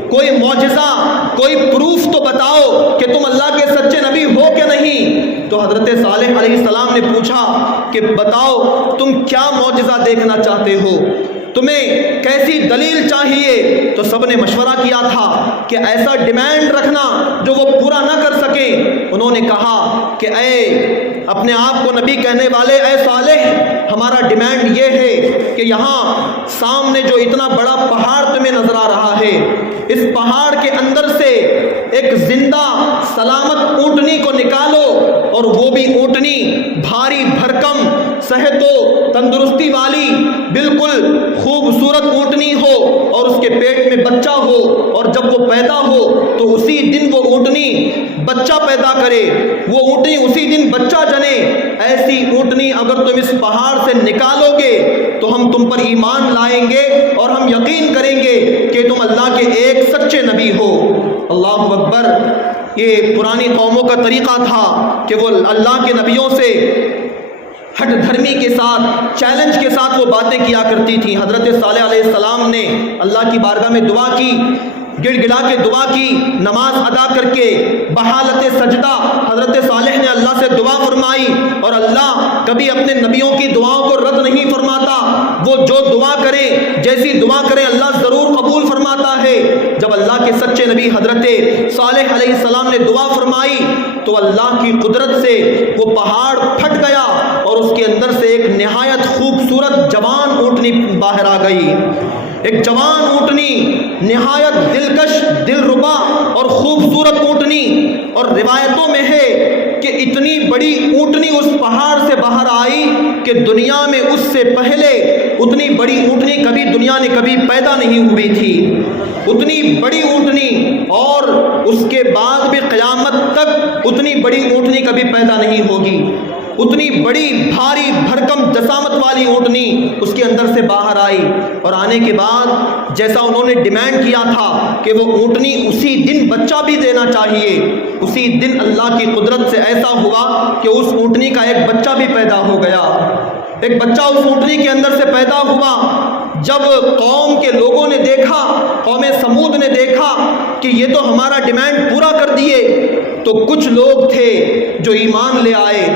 کوئی معجزہ، کوئی پروف تو بتاؤ کہ تم اللہ کے سچے نبی ہو کہ نہیں۔ تو حضرت صالح علیہ السلام نے پوچھا کہ بتاؤ تم کیا معجزہ دیکھنا چاہتے ہو، تمہیں کیسی دلیل چاہیے؟ تو سب نے مشورہ کیا تھا کہ ایسا ڈیمانڈ رکھنا جو وہ پورا نہ کر سکیں۔ انہوں نے کہا کہ اے اپنے آپ کو نبی کہنے والے، اے صالح، ہمارا ڈیمانڈ یہ ہے کہ یہاں سامنے جو اتنا بڑا پہاڑ تمہیں نظر آ رہا ہے، اس پہاڑ کے اندر سے ایک زندہ سلامت اونٹنی کو نکالو، اور وہ بھی اونٹنی بھاری بھرکم، صحت و تندرستی والی، بالکل خوبصورت اونٹنی ہو، اور اس کے پیٹ میں بچہ ہو، اور جب وہ پیدا ہو تو اسی دن وہ اونٹنی بچہ پیدا کرے، وہ اونٹنی اسی دن بچہ جنے۔ ایسی اونٹنی اگر تم اس پہاڑ سے نکالو گے تو ہم تم پر ایمان لائیں گے اور ہم یقین کریں گے کہ تم اللہ کے ایک سچے نبی ہو۔ اللہ اکبر۔ یہ پرانی قوموں کا طریقہ تھا کہ وہ اللہ کے نبیوں سے ہٹ دھرمی کے ساتھ، چیلنج کے ساتھ وہ باتیں کیا کرتی تھیں۔ حضرت صالح علیہ السلام نے اللہ کی بارگاہ میں دعا کی، گڑ گڑا کے دعا کی، نماز ادا کر کے بحالت سجدہ حضرت صالح نے اللہ سے دعا فرمائی، اور اللہ کبھی اپنے نبیوں کی دعاؤں کو رد نہیں فرماتا، وہ جو دعا کریں، جیسی دعا کریں، اللہ ضرور قبول فرماتا ہے۔ جب اللہ کے سچے نبی حضرت صالح علیہ السلام نے دعا فرمائی تو اللہ کی قدرت سے وہ پہاڑ پھٹ گیا اور اس کے اندر سے ایک نہایت خوبصورت جوان اونٹنی باہر آ گئی۔ ایک جوان اونٹنی، نہایت دلکش، دلربا اور خوبصورت اونٹنی، اور روایتوں میں ہے کہ اتنی بڑی اونٹنی اس پہاڑ سے باہر آئی کہ دنیا میں اس سے پہلے اتنی بڑی اونٹنی کبھی دنیا نے کبھی پیدا نہیں ہوئی تھی۔ اتنی بڑی اونٹنی، اور اس کے بعد بھی قیامت تک اتنی بڑی اونٹنی کبھی پیدا نہیں ہوگی۔ اتنی بڑی بھاری بھرکم جسامت والی اونٹنی اس کے اندر سے باہر آئی، اور آنے کے بعد جیسا انہوں نے ڈیمانڈ کیا تھا کہ وہ اونٹنی اسی دن بچہ بھی دینا چاہیے، اسی دن اللہ کی قدرت سے ایسا ہوا کہ اس اونٹنی کا ایک بچہ بھی پیدا ہو گیا۔ ایک بچہ اس اونٹنی کے اندر سے پیدا ہوا۔ جب قوم کے لوگوں نے دیکھا، قوم سمود نے دیکھا کہ یہ تو ہمارا ڈیمانڈ پورا کر دیے، تو کچھ لوگ تھے جو ایمان لے آئے،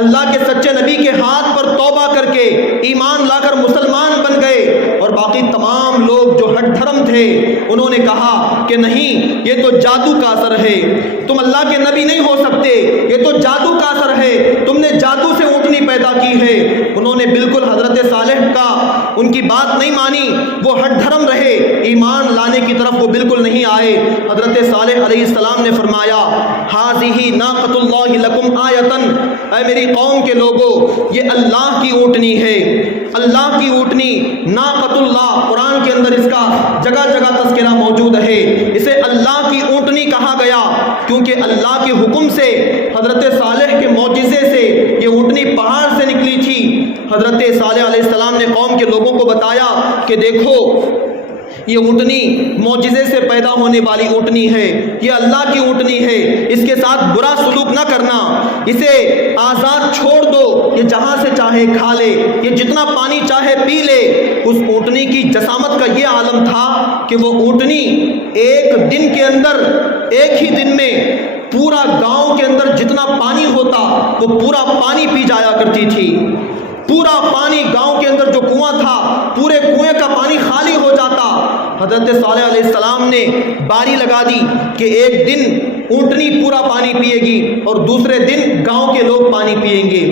اللہ کے سچے نبی کے ہاتھ پر توبہ کر کے ایمان لا کر مسلمان بن گئے، اور باقی تمام لوگ جو ہٹ دھرم تھے انہوں نے کہا کہ نہیں، یہ تو جادو کا اثر ہے، تم اللہ کے نبی نہیں ہو سکتے، یہ تو جادو کا اثر ہے، تم نے جادو سے اونٹنی پیدا کی ہے۔ انہوں نے بالکل حضرت صالح کا ان کی بات نہیں مانی، وہ ہٹ دھرم رہے، ایمان لانے کی طرف وہ بالکل نہیں آئے۔ حضرت صالح علیہ السلام نے فرمایا، ہذہ ناقۃ اللہ لکم آیۃ، اے میری قوم کے لوگوں، یہ اللہ کی اونٹنی ہے، اللہ کی اونٹنی، ناقۃ اللہ، قرآن کے اندر اس کا جگہ جگہ تذکرہ موجود ہے۔ اسے اللہ کی اونٹنی کہا گیا کیونکہ اللہ کے حکم سے، حضرت صالح کے معجزے سے یہ اونٹنی پہاڑ سے نکلی تھی۔ حضرت صالح علیہ السلام نے قوم کے لوگوں کو بتایا کہ دیکھو، یہ اونٹنی معجزے سے پیدا ہونے والی اونٹنی ہے، یہ اللہ کی اونٹنی ہے، اس کے ساتھ برا سلوک نہ کرنا، اسے آزاد چھوڑ دو، یہ جہاں سے چاہے کھا لے، یہ جتنا پانی چاہے پی لے۔ اس اونٹنی کی جسامت کا یہ عالم تھا کہ وہ اونٹنی ایک دن کے اندر، ایک ہی دن میں پورا گاؤں کے اندر جتنا پانی ہوتا وہ پورا پانی پی جایا کرتی تھی۔ پورا پانی گاؤں کے اندر جو کنواں تھا، پورے کنویں کا پانی خالی ہو جاتا۔ حضرت صالح علیہ السلام نے باری لگا دی کہ ایک دن اونٹنی پورا پانی پیے گی اور دوسرے دن گاؤں کے لوگ پانی پئیں گے۔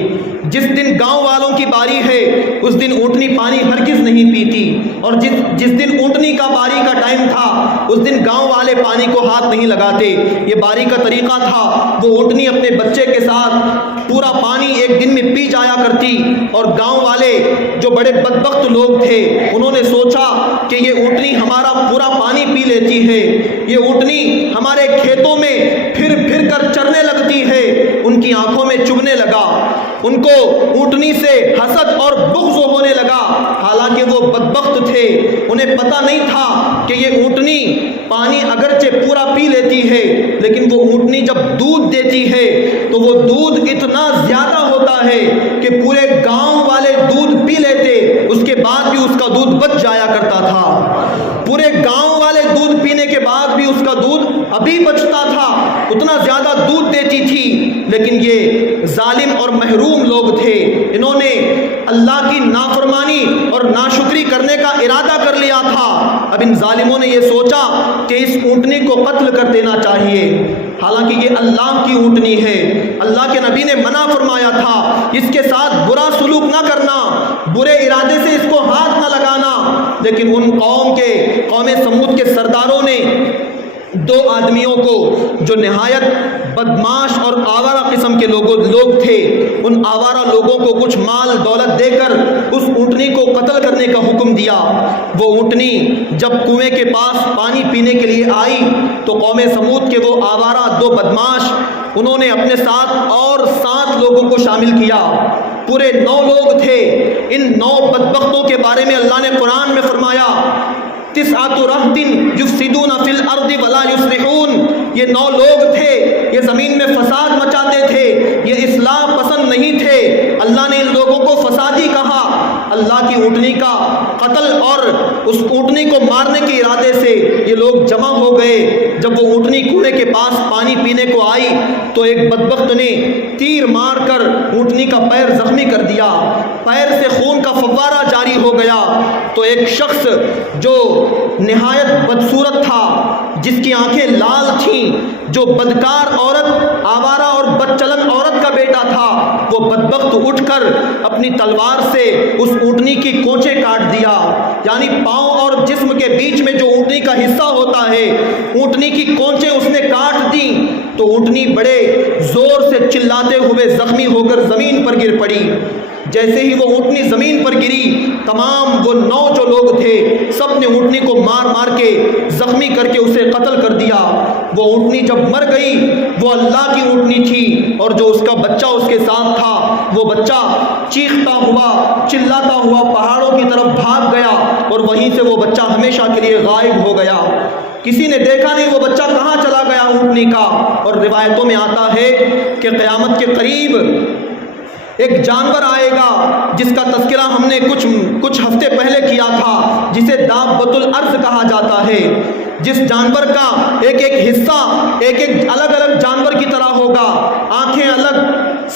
جس دن گاؤں والوں کی باری ہے اس دن اونٹنی پانی ہرگز نہیں پیتی، اور جس دن اونٹنی کا باری کا ٹائم تھا اس دن گاؤں والے پانی کو ہاتھ نہیں لگاتے۔ یہ باری کا طریقہ تھا، وہ اونٹنی اپنے بچے کے ساتھ پورا پانی ایک دن میں پی جایا کرتی، اور گاؤں والے جو بڑے بدبخت لوگ تھے انہوں نے سوچا کہ یہ اونٹنی ہمارا پورا پانی پی لیتی ہے، یہ اونٹنی ہمارے کھیتوں میں پھر پھر کر چرنے لگتی ہے۔ ان کی آنکھوں میں چبھنے لگا، ان کو اونٹنی سے حسد اور بغض ہونے لگا۔ حالانکہ وہ بدبخت تھے، انہیں پتہ نہیں تھا کہ یہ اونٹنی پانی اگرچہ پورا پی لیتی ہے لیکن وہ اونٹنی جب دودھ دیتی ہے تو وہ دودھ اتنا زیادہ ہوتا ہے کہ پورے گاؤں والے دودھ پی لیتے، اس کے بعد بھی اس کا دودھ بچ جایا کرتا تھا۔ پورے گاؤں والے دودھ پینے کے بعد بھی اس کا دودھ ابھی بچتا تھا، اتنا زیادہ دودھ دیتی تھی۔ لیکن یہ ظالم اور محروم لوگ تھے، انہوں نے اللہ کی نافرمانی اور ناشکری کرنے کا ارادہ کر لیا تھا۔ اب ان ظالموں نے یہ سوچا کہ اس اونٹنی کو قتل کر دینا چاہیے، حالانکہ یہ اللہ کی اونٹنی ہے، اللہ کے نبی نے منع فرمایا تھا اس کے ساتھ برا سلوک نہ کرنا، برے ارادے سے اس کو ہاتھ نہ لگانا۔ لیکن ان قوم سمود کے سرداروں نے دو آدمیوں کو جو نہایت بدماش اور آوارہ قسم کے لوگ تھے، ان آوارہ لوگوں کو کچھ مال دولت دے کر اس اونٹنی کو قتل کرنے کا حکم دیا۔ وہ اونٹنی جب کنویں کے پاس پانی پینے کے لیے آئی تو قوم سمود کے وہ آوارہ دو بدماش انہوں نے اپنے ساتھ اور 7 لوگوں کو شامل کیا، پورے 9 لوگ تھے۔ ان 9 بدبختوں کے بارے میں اللہ نے قرآن میں فرمایا 9 رہط یفسدون فی الارض ولا یصلحون، یہ 9 لوگ تھے، یہ زمین میں فساد مچاتے تھے، یہ اصلاح پسند نہیں تھے۔ اللہ نے ان لوگوں کو فسادی کہا۔ اللہ کی اونٹنی کا قتل اور اس اونٹنی کو مارنے کے ارادے سے یہ لوگ جمع ہو گئے۔ جب وہ اونٹنی کنویں کے پاس پانی پینے کو آئی تو ایک بدبخت نے تیر مار کر اونٹنی کا پیر زخمی کر دیا، پیر سے خون کا فوارہ جاری ہو گیا۔ تو ایک شخص جو نہایت بدصورت تھا، جس کی آنکھیں لال تھیں، جو بدکار عورت، آوارہ اور بدچلن عورت کا بیٹا تھا، وہ بدبخت اٹھ کر اپنی تلوار سے اس اونٹنی کی کونچیں کاٹ دیا، یعنی پاؤں اور جسم کے بیچ میں جو اونٹنی کا حصہ ہوتا ہے، اونٹنی کی کونچیں اس نے کاٹ دیں تو اونٹنی بڑے زور سے چلاتے ہوئے زخمی ہو کر زمین پر گر پڑی۔ جیسے ہی وہ اونٹنی زمین پر گری، تمام وہ 9 جو لوگ تھے سب نے اونٹنی کو مار مار کے زخمی کر کے اسے قتل کر دیا۔ وہ اونٹنی جب مر گئی، وہ اللہ کی اونٹنی تھی، اور جو اس کا بچہ اس کے ساتھ تھا، وہ بچہ چیختا ہوا چلاتا ہوا پہاڑوں کی طرف بھاگ گیا، اور وہیں سے وہ بچہ ہمیشہ کے لیے غائب ہو گیا۔ کسی نے دیکھا نہیں وہ بچہ کہاں چلا گیا اونٹنی کا۔ اور روایتوں میں آتا ہے کہ قیامت کے قریب ایک جانور آئے گا جس کا تذکرہ ہم نے کچھ ہفتے پہلے کیا تھا، جسے دابۃ الارض کہا جاتا ہے۔ جس جانور کا ایک ایک حصہ ایک ایک الگ الگ جانور کی طرح ہوگا، آنکھیں الگ،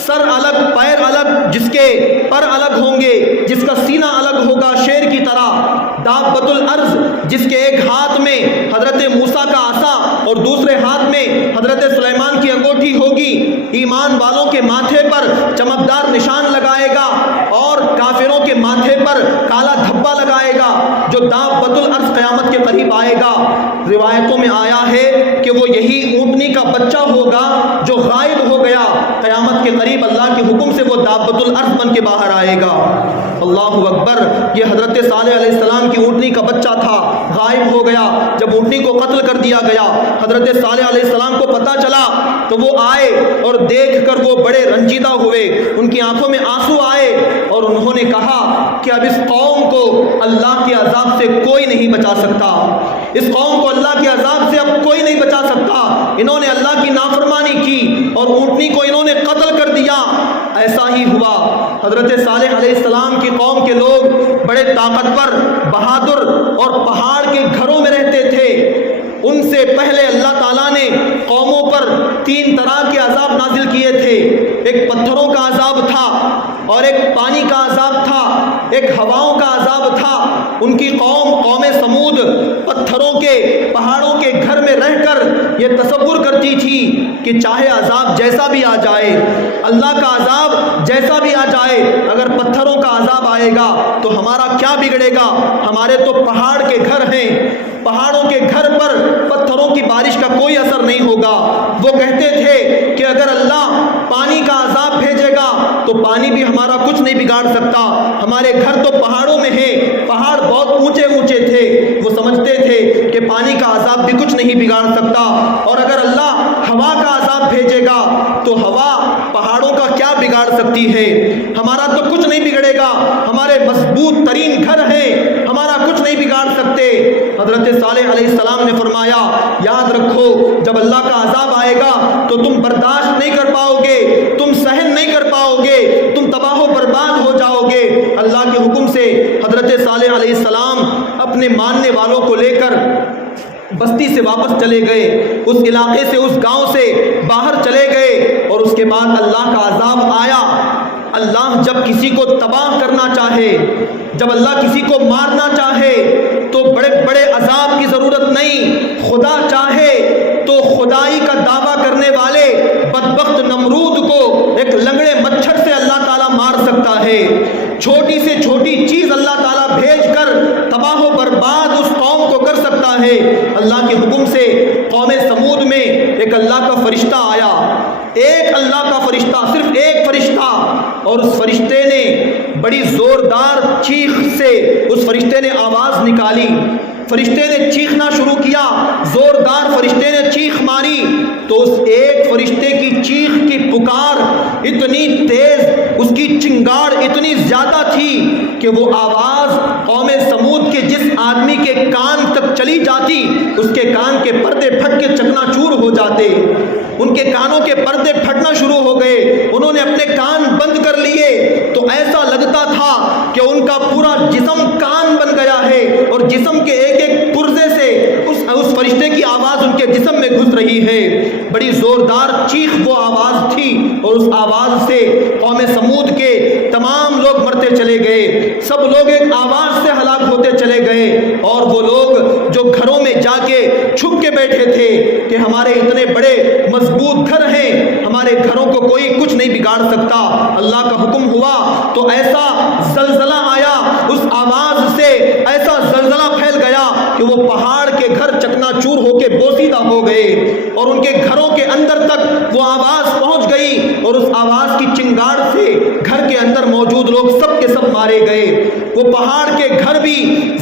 سر الگ، پیر الگ، جس کے پر الگ ہوں گے، جس کا سینہ الگ ہوگا شیر کی طرح۔ دابۃ الارض جس کے ایک ہاتھ میں حضرت موسیٰ کا عصا اور دوسرے ہاتھ میں حضرت سلیمان کی انگوٹھی ہوگی، ایمان والوں کے ماتھے پر چمکدار نشان لگائے گا اور کافروں کے ماتھے پر کالا دھبا لگائے گا، جو دابۃ الارض قیامت کے قریب آئے گا۔ روایتوں میں آیا ہے کہ وہ یہی اونٹنی کا بچہ ہوگا جو غائب ہو گیا، قیامت کے قریب اللہ کے حکم سے وہ دابۃ الارض بن کے باہر آئے گا۔ اللہ اکبر! یہ حضرت صالح علیہ السلام کی اونٹنی کا بچہ تھا، غائب ہو گیا۔ جب اونٹنی کو قتل کر دیا گیا، حضرت صالح علیہ السلام کو پتہ چلا تو وہ آئے اور دیکھ کر وہ بڑے رنجیدہ ہوئے، ان کی آنکھوں میں آنسو آئے، اور انہوں نے کہا کہ اب اس قوم کو اللہ کے عذاب سے کوئی نہیں بچا سکتا، اس قوم کو اللہ کے عذاب سے اب کوئی نہیں بچا سکتا۔ انہوں نے اللہ کی نافرمانی کی اور اونٹنی کو انہوں نے قتل کر دیا۔ ایسا ہی ہوا۔ حضرت صالح علیہ السلام کی قوم کے لوگ بڑے طاقتور، بہادر اور پہاڑ کے گھروں میں رہتے تھے۔ ان سے پہلے اللہ تعالیٰ نے قوموں پر 3 طرح کے عذاب نازل کیے تھے۔ ایک پتھروں کا عذاب تھا، اور ایک پانی کا عذاب تھا، ایک ہواؤں کا عذاب تھا۔ ان کی قوم سمود پتھروں کے، پہاڑوں کے گھر میں رہ کر یہ تصور کرتی تھی کہ چاہے عذاب جیسا بھی آ جائے، اللہ کا عذاب جیسا بھی آ جائے، اگر پتھروں کا عذاب آئے گا تو ہمارا کیا بگڑے گا، ہمارے تو پہاڑ کے گھر ہیں، پہاڑوں کے گھر پر پتھروں کی بارش کا کوئی اثر نہیں ہوگا۔ وہ کہتے تھے کہ اگر اللہ پانی کا عذاب بھیجے گا تو پانی بھی ہمارا کچھ نہیں بگاڑ بگاڑ سکتا. ہمارے گھر تو پہاڑوں میں ہیں, پہاڑ بہت اونچے اونچے تھے, وہ سمجھتے تھے کہ پانی کا عذاب بھی کچھ نہیں بگاڑ سکتا, اور اگر اللہ ہوا کا عذاب بھیجے گا تو ہوا پہاڑوں کا کیا بگاڑ سکتی ہے, ہمارا تو کچھ نہیں بگڑے گا, ہمارے مضبوط ترین گھر ہیں, ہمارا کچھ نہیں بگاڑ سکتے. حضرت صالح علیہ السلام نے فرمایا یاد رکھو جب اللہ کا عذاب آئے گا تو تم برداشت نہیں کر پاؤ گے, تم سہن نہیں کر پاؤ گے, تم تباہ و برباد ہو جاؤ گے. اللہ کے حکم سے حضرت صالح علیہ السلام اپنے ماننے والوں کو لے کر بستی سے واپس چلے گئے, اس علاقے سے, اس گاؤں سے باہر چلے گئے, اور اس کے بعد اللہ کا عذاب آیا. اللہ جب کسی کو تباہ کرنا چاہے, جب اللہ کسی کو مارنا چاہے تو بڑے بڑے عذاب کی ضرورت نہیں, خدا چاہے تو خدائی کا دعویٰ کرنے والے بدبخت نمرود کو ایک لنگڑے مچھر سے اللہ تعالیٰ مار سکتا ہے. چھوٹی سے چھوٹی چیز اللہ تعالیٰ بھیج کر تباہ و برباد اس قوم کو کر سکتا ہے. اللہ کے حکم سے قوم سمود میں ایک اللہ کا فرشتہ آیا, ایک اللہ کا فرشتہ, صرف ایک فرشتہ, اور اس فرشتے نے بڑی زوردار چیخ سے اس فرشتے نے آواز نکالی. فرشتے نے چیخنا شروع کیا, زوردار فرشتے نے چیخ ماری, تو اس ایک فرشتے کی چیخ کی پکار اتنی تیز, اس کی چنگاڑ اتنی زیادہ تھی کہ وہ آواز قوم سمود کے جس آدمی کے کان تک چلی جاتی اس کے کان کے پردے پھٹ کے چکنا چور ہو جاتے. ان کے کانوں کے پردے پھٹنا شروع ہو گئے, انہوں نے اپنے کان بند کر لیے تو ایسا لگتا تھا کہ ان کا پورا جسم کان بن گیا ہے, اور جسم کے ایک ایک پرزے سے اس فرشتے کی آواز ان کے جسم میں گھس رہی ہے. بڑی زوردار چیخ وہ آواز تھی, اور اس آواز سے قوم سمود کے تمام لوگ مرتے چلے گئے, سب لوگ ایک آواز سے ہلاک ہوتے چلے گئے. اور وہ لوگ جو گھروں میں جا کے چھپ کے بیٹھے تھے کہ ہمارے اتنے بڑے مضبوط گھر ہیں, ہمارے گھروں کو کوئی کچھ نہیں بگاڑ سکتا, اللہ کا حکم ہوا تو ایسا زلزلہ آیا, اس آواز سے ایسا زلزلہ پھیل گیا کہ وہ پہاڑ کے گھر چکنا چور ہو کے بوسیدہ ہو گئے, اور ان کے گھروں کے اندر تک وہ آواز پہنچ گئی, اور اس آواز کی چنگاڑ سے گھر کے اندر موجود لوگ سب کے سب مارے گئے. وہ پہاڑ کے گھر بھی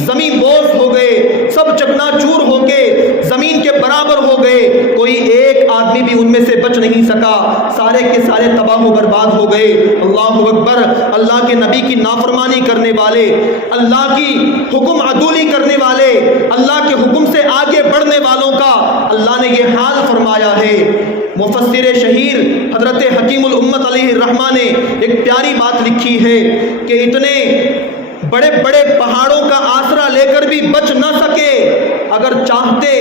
زمین بوس ہو گئے, سب چکنا چور ہو کے زمین کے برابر ہو گئے, کوئی ایک آدمی بھی ان میں سے بچ نہیں سکا, سارے کے سارے تباہ و برباد ہو گئے. اللہ اکبر. اللہ کے نبی کی نافرمانی کرنے والے, اللہ کی حکم عدولی کرنے والے, اللہ کے حکم سے آگے بڑھنے والوں کا اللہ نے یہ حال فرمایا ہے. مفسر شہیر حضرت حکیم الامت علیہ الرحمہ نے ایک پیاری بات لکھی ہے کہ اتنے بڑے بڑے پہاڑوں کا آسرا لے کر بھی بچ نہ سکے, اگر چاہتے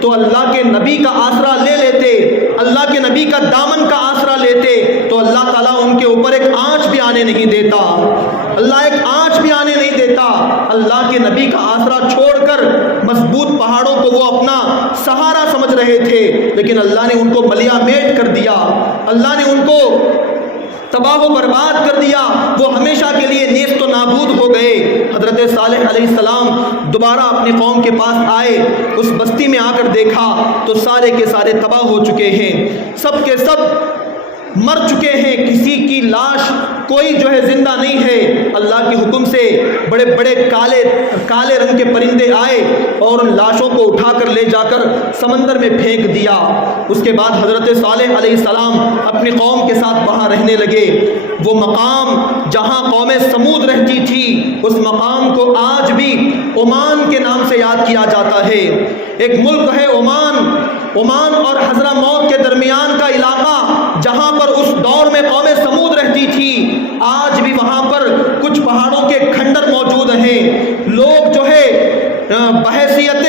تو اللہ کے نبی کا آسرا لے لیتے, اللہ کے نبی کا دامن کا آسرا لیتے تو اللہ تعالیٰ ان کے اوپر ایک آنچ بھی آنے نہیں دیتا, اللہ ایک آنچ بھی آنے نہیں دیتا. اللہ کے نبی کا آسرا چھوڑ کر مضبوط پہاڑوں کو وہ اپنا سہارا سمجھ رہے تھے, لیکن اللہ نے ان کو ملیا میٹ کر دیا, اللہ نے ان کو تباہ و برباد کر دیا, وہ ہمیشہ کے لیے نیست و نابود ہو گئے. حضرت صالح علیہ السلام دوبارہ اپنی قوم کے پاس آئے, اس بستی میں آ کر دیکھا تو سارے کے سارے تباہ ہو چکے ہیں, سب کے سب مر چکے ہیں, کسی کی لاش کوئی جو ہے زندہ نہیں ہے. اللہ کے حکم سے بڑے بڑے کالے رنگ کے پرندے آئے اور ان لاشوں کو اٹھا کر لے جا کر سمندر میں پھینک دیا. اس کے بعد حضرت صالح علیہ السلام اپنی قوم کے ساتھ وہاں رہنے لگے. وہ مقام جہاں قوم سمود رہتی تھی اس مقام کو آج بھی عمان کے نام سے یاد کیا جاتا ہے. ایک ملک ہے عمان اور حضرموت کے درمیان کا علاقہ جہاں پر اس دور میں قوم سمود رہتی تھی. آج بھی وہاں پر کچھ پہاڑوں کے کھنڈر موجود ہیں. لوگ جو ہے بحیثیت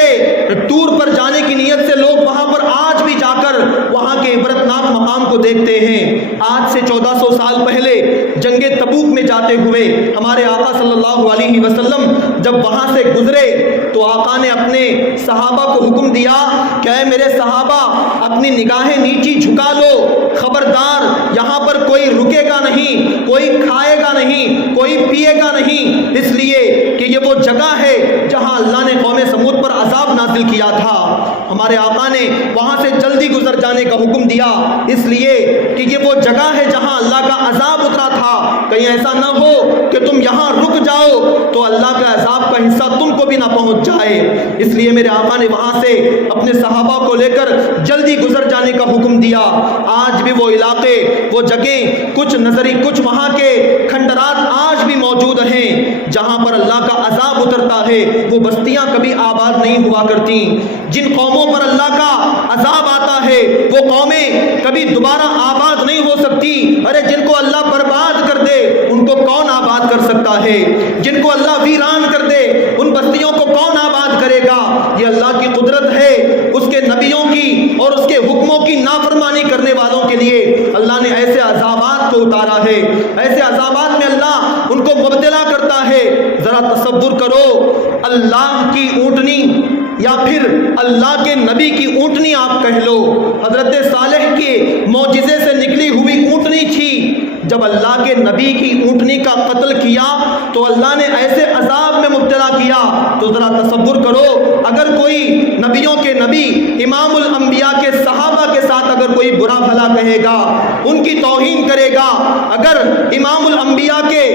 ٹور پر جانے کی نیت سے لوگ وہاں پر آج بھی جا کر وہاں کے عبرتناک مقام کو دیکھتے ہیں. آج سے 1400 سال پہلے جنگ تبوک میں جاتے ہوئے ہمارے آقا صلی اللہ علیہ وسلم جب وہاں سے گزرے تو آقا نے اپنے صحابہ کو حکم دیا کہ اے میرے صحابہ اپنی نگاہیں نیچی جھکا لو, خبردار یہاں پر کوئی رکے گا نہیں, کوئی کھائے گا نہیں, کوئی پیے گا نہیں, اس لیے کہ یہ وہ جگہ ہے جہاں اللہ نے قوم سمود پر عذاب نازل کیا تھا، ہمارے آقا نے وہاں سے جلدی گزر جانے کا حکم دیا، اس لیے کہ یہ وہ جگہ ہے جہاں اللہ کا عذاب اترا تھا، کہیں ایسا نہ ہو کہ تم یہاں رک جاؤ تو اللہ کے عذاب کا حصہ تم کو بھی نہ پہنچ جائے۔ اس لیے میرے آقا نے وہاں سے اپنے صحابہ کو لے کر جلدی گزر جانے کا حکم دیا۔ آج بھی وہ علاقے، وہ جگہیں، کچھ وہاں کے کھنڈرات آج بھی موجود ہیں جہاں پر اللہ کا عذاب اترتا ہے، وہ بستیاں کبھی آباد نہیں ہوا کرتی۔ جن قوموں پر اللہ کا عذاب آتا ہے وہ قومیں کبھی دوبارہ آباد نہیں ہو سکتی۔ ارے جن کو اللہ برباد کر دے ان کو کون آباد کر سکتا ہے؟ جن کو اللہ ویران کر دے ان بستیوں کو کون آباد کرے گا؟ یہ اللہ کی قدرت ہے، اس کے نبیوں کی اور اس کے حکموں کی نافرمانی کرنے والوں کے لیے اللہ نے ایسے عذابات کو اتارا ہے، ایسے عذابات میں اللہ ان کو مبتلا کرتا ہے۔ ذرا تصور کرو، اللہ کی اونٹنی یا پھر اللہ کے نبی کی اونٹنی آپ کہہ لو، حضرت صالح کے معجزے سے نکلی ہوئی اونٹنی تھی، جب اللہ کے نبی کی اونٹنی کا قتل کیا تو اللہ نے ایسے عذاب میں مبتلا کیا۔ تو ذرا تصور کرو، اگر کوئی نبیوں کے نبی امام الانبیاء کے صحابہ کے ساتھ اگر کوئی برا بھلا کہے گا، ان کی توہین کرے گا، اگر امام الانبیاء کے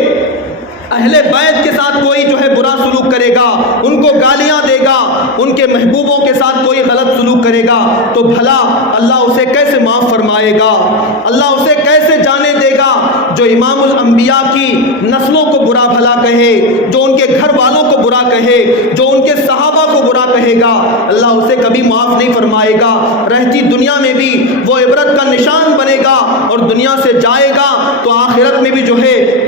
اہل بیت کے ساتھ کوئی برا سلوک کرے گا، ان کو گالیاں دے گا، ان کے محبوبوں کے ساتھ کوئی غلط سلوک کرے گا، تو بھلا اللہ اسے کیسے معاف فرمائے گا؟ اللہ اسے کیسے جانے دے گا؟ جو امام الانبیاء کی نسلوں کو برا بھلا کہے، جو ان کے گھر والوں کو برا کہے، جو ان کے صحابہ کو برا کہے گا، اللہ اسے کبھی معاف نہیں فرمائے گا۔ رہتی دنیا میں بھی وہ عبرت کا نشان بنے گا، اور دنیا سے جائے گا تو آخرت میں بھی